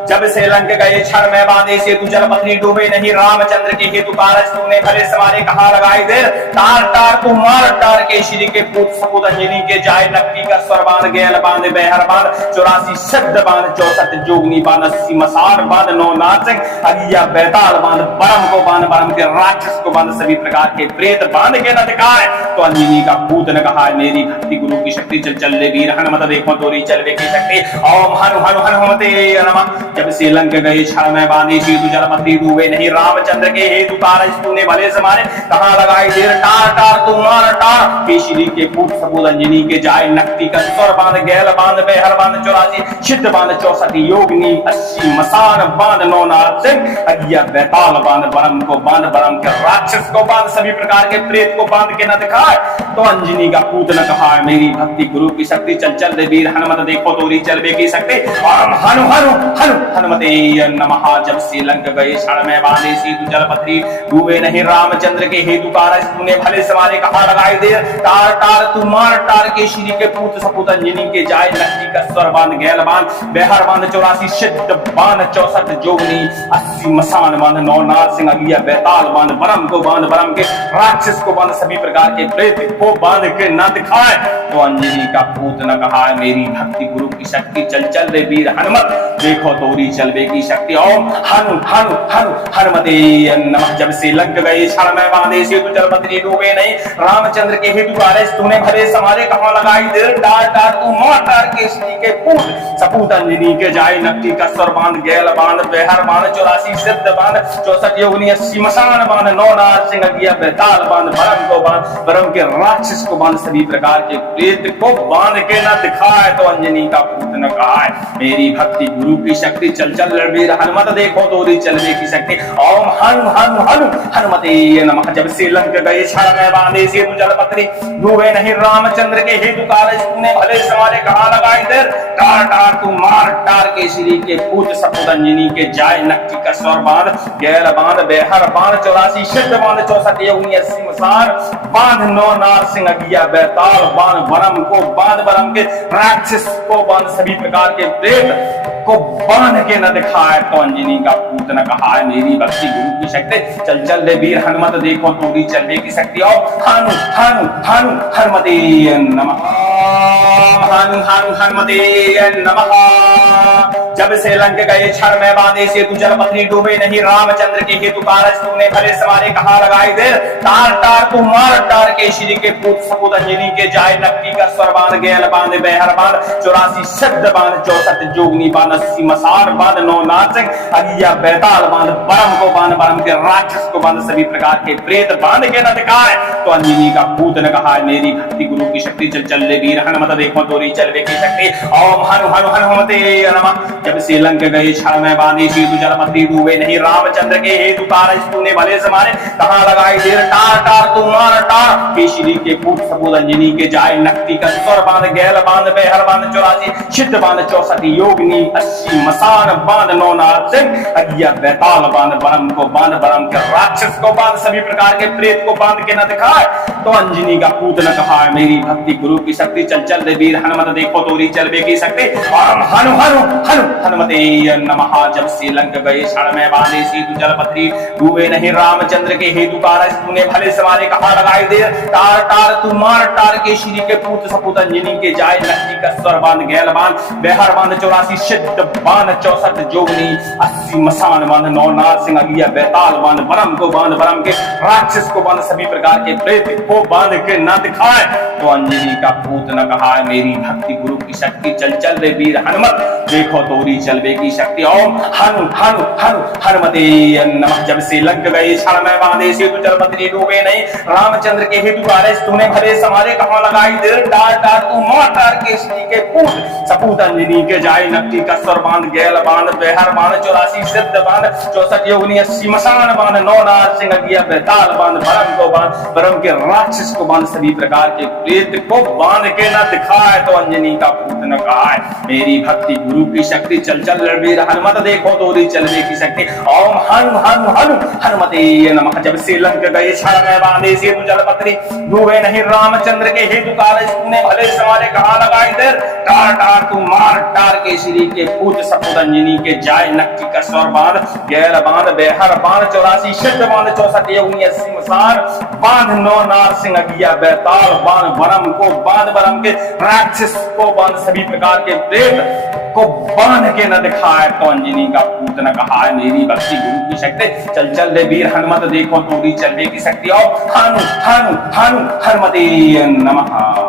जब से लंक गए क्षण में बांधे सेतु जल पथरी, डूबे नहीं रामचंद्र के हेतु कारज तूने भले समारे कहा लगाई देर। तार तार तू मार टार के श्री के पूत सपूत अंजनी के जाय नक्की का स्वर बांध गैल बांध बेहर बांध 84 सिद्ध बांध 64 जोगनी बांध 80 मसार बांध 9 नार सिंह अगिया बेताल बांध बरम को बांध बरम के राक्षस को बांध सभी प्रकार के प्रेत बांध के न दिखाए तो अंजनी का पूत न कहा मेरी भक्ति गुरु की शक्ति चल चल रे वीर वीर हनुमत देखो तोरी चलवे की शक्ति। ओम हनु हनु हनुमते नमः। जब से लंक गए छल में बांधी सेतु जलपति डूबे नहीं रामचंद्र के हेतु कारज तूने भले समारे कहाँ लगाई देर टार टार तू मार टार केशरी के पूत सपूत अंजनी के जाए नक्ति का स्वर बांध गैल बांध बेहर बांध 84 छिद बांध 64 योगनी 80 मसान बांध 9 नाथ सिंह अगिया बैताल बांध बरम को बांध बरम के राक्षस को बांध सभी प्रकार के प्रेत को बांध के न दिखाए तो अंजनी का पूत न कहा मेरी भक्ति गुरु की शक्ति चल चल दे वीर हनुमत देखो तोरी चलवे की शक्ति। ओम हनु हनु हनु हनुमते नमः। जब से लंक गए क्षण में बांधे सेतु जलपत्री डूबे नहीं रामचंद्र के हेतु कारज तूने भले समारे कहा लगाई देर टार टार तू मार टार के श्री के पूत सपूत अंजनी के जाय नक्ति का स्वर बांध गैल बांध बेहर बांध 84 सिद्ध बांध 64 जोगनी 80 मसान बांध 9 नाथ सिंह अगिया बैताल बांध बरम को बांध बरम के राक्षस को बांध सभी प्रकार के प्रेत को बांध के न दिखाए तो अंजनी का पूत न कहा मेरी भक्ति गुरु की शक्ति चल चल दे वीर हनुमत देखो तोरी चलवे की शक्ति। ओम हनु हनु हनु हनुमते नमः। जब से लंक गए क्षण में बांधे सेतु जलपत्री डूबे नहीं रामचंद्र के हेतु कारज तूने भले समारे कहाँ लगाई देर टार टार तू मार टार के श्री के पूत सपूत अंजनी के जाय नक्ति का स्वर बांध गैल बांध बेहर बांध 84 सिद्ध बांध 64 योगनी 80 मसान बांध 9 नाथ सिंह अगिया बैताल बांध बरम को बांध बरम के राक्षस को बांध सभी प्रकार के प्रेत को बांध के न दिखाए तो अंजनी का पूत न कहा मेरी भक्ति गुरु की शक्ति चल चल वीर हनुमत देखो तोरी चलवे की शक्ति। ओम हनु हनु हनु हनुमते नमः। जब से लंक गए क्षण में बांधे सेतु जलपत्री डूबे नहीं रामचंद्र के हेतु कारज तूने भले समारे कहाँ लगाई देर टार टार तू मार टार के श्री के पूत सपूत अंजनी के जाय नक्ति का स्वर बांध गैल बांध बेहर बांध 84 सिद्ध बांध 64 योगनी 80 मसान बांध 9 नाथ सिंह अगिया बैताल बांध बरम को बांध बरम के राक्षस को बांध सभी प्रकार के प्रेत को बांध के न दिखाए तो अंजनी का पूत न कहा मेरी भक्ति गुरु की शक्ति चल चल दे वीर हनुमत देखो तोरी चलवे की शक्ति। और हनु हनु हनु हनुमते नमः। हनु हनु हनुमते नमः। जब से लंक गए क्षण में बांधे सेतु जलपत्री डूबे नहीं रामचंद्र के हेतु कारज तूने भले समारे कहाँ लगाई देर टार टार तू मार टार के श्री के पूत सपूत अंजनी के जाय नक्ति का स्वर बांध गैल बांध बेहर बांध 84 सिद्ध बांध 64 जोगनी बांध 80 मसान बांध 9 नाथ सिंह अगिया बैताल बांध बरम को बांध बरम के राक्षस को बांध सभी प्रकार के प्रेत बांध के न दिखाए तो अंजनी का पूत न कहा मेरी भक्ति गुरु की शक्ति चल चल दे वीर हनुमत देखो तोरी चलवे की शक्ति। ओम हनु हनु हनुमते नमः। जब से लंक गए क्षण में बांधी सेतु जलपत्री डूबे नहीं रामचंद्र के हेतु कारज तूने भले समारे कहाँ लगाई देर टार टार तू मार टार के श्री के पूत सपूत अंजनी के जाय नक्ति का स्वर बांध गैल बांध बेहर बांध 84 सिद्ध बांध 64 योगनी 80 मसान बांध 9 नाथ सिंह अगिया बैताल बांध बरम को बांध बरम के राक्षस को बांध सभी प्रकार के प्रेत को बांध के न दिखाए तो अंजनी का पूत न कहा मेरी भक्ति गुरु की शक्ति चल चल दे वीर हनुमत देखो तोरी चलवे की शक्ति। ओम हनु हनु हनु हनुमते नमः। जब से लंक गए क्षण में बांधे सेतु जलपत्री डूबे नहीं रामचंद्र के हेतु कारज तूने भले समारे कहाँ लगाई देर टार टार तू मार टार के श्री के पूत सपूत अंजनी के जाय नक्ति का स्वर बांध गैल बांध बेहर बांध 84 सिद्ध बांध 64 जोगनी 80 मसान बांध 9 नाथ सिंह अगिया बैताल बांध बरम को बांध बरम के राक्षस को बांध सभी प्रकार के प्रेत को बांध के न दिखाए तो अंजनी का पूत न कहा मेरी भक्ति गुरु की शक्ति चल चल दे वीर हनुमत देखो तोरी चलवे की शक्ति। ओम हनु हनु हनु हनुमते नमः। जब से लंक गए क्षण में बांधे सेतु जलपत्री डूबे नहीं रामचंद्र के हेतु कारज तूने भले समारे कहाँ लगाई देर टार टार तू मार टार के श्री के पूत सपूत अंजनी के जाय नक्ति का स्वर बांध गैल बांध बेहर बांध 84 सिद्ध बांध 64 योगनी 80 मसान बांध 9 नाथ सिंह अगिया बैताल बांध बरम को बांध बरम के राक्षस को बांध सभी प्रकार के प्रेत को बांध के न दिखाए तो अंजनी का पूत न कहा मेरी भक्ति गुरु की शक्ति चल चल वीर हनुमत देखो तोरी चलवे की शक्ति। ओम हनु हनु हनु हनुमते नमः। जब से लंक गए क्षण में बांधे सेतु जलपत्री डूबे नहीं रामचंद्र के हेतु कारज तूने भले समारे कहाँ लगाई देर टार टार तू मार टार के श्री के पूत सपूत अंजनी के जाय नक्ति का स्वर बांध गैल बांध बेहर बांध 84 सिद्ध बांध 64 योगनी 80 मसान बांध 9 नाथ सिंह अगिया बैताल बांध बरम को बांध बरम के राक्षस को बांध सभी प्रकार के प्रेत को बांध के न दिखाए तो अंजनी का पूत न कहा मेरी भक्ति गुरु की शक्ति चल चल दे वीर हनुमत देखो तोरी चलवे की शक्ति। और हनु हनु हनु हनुमते नमः।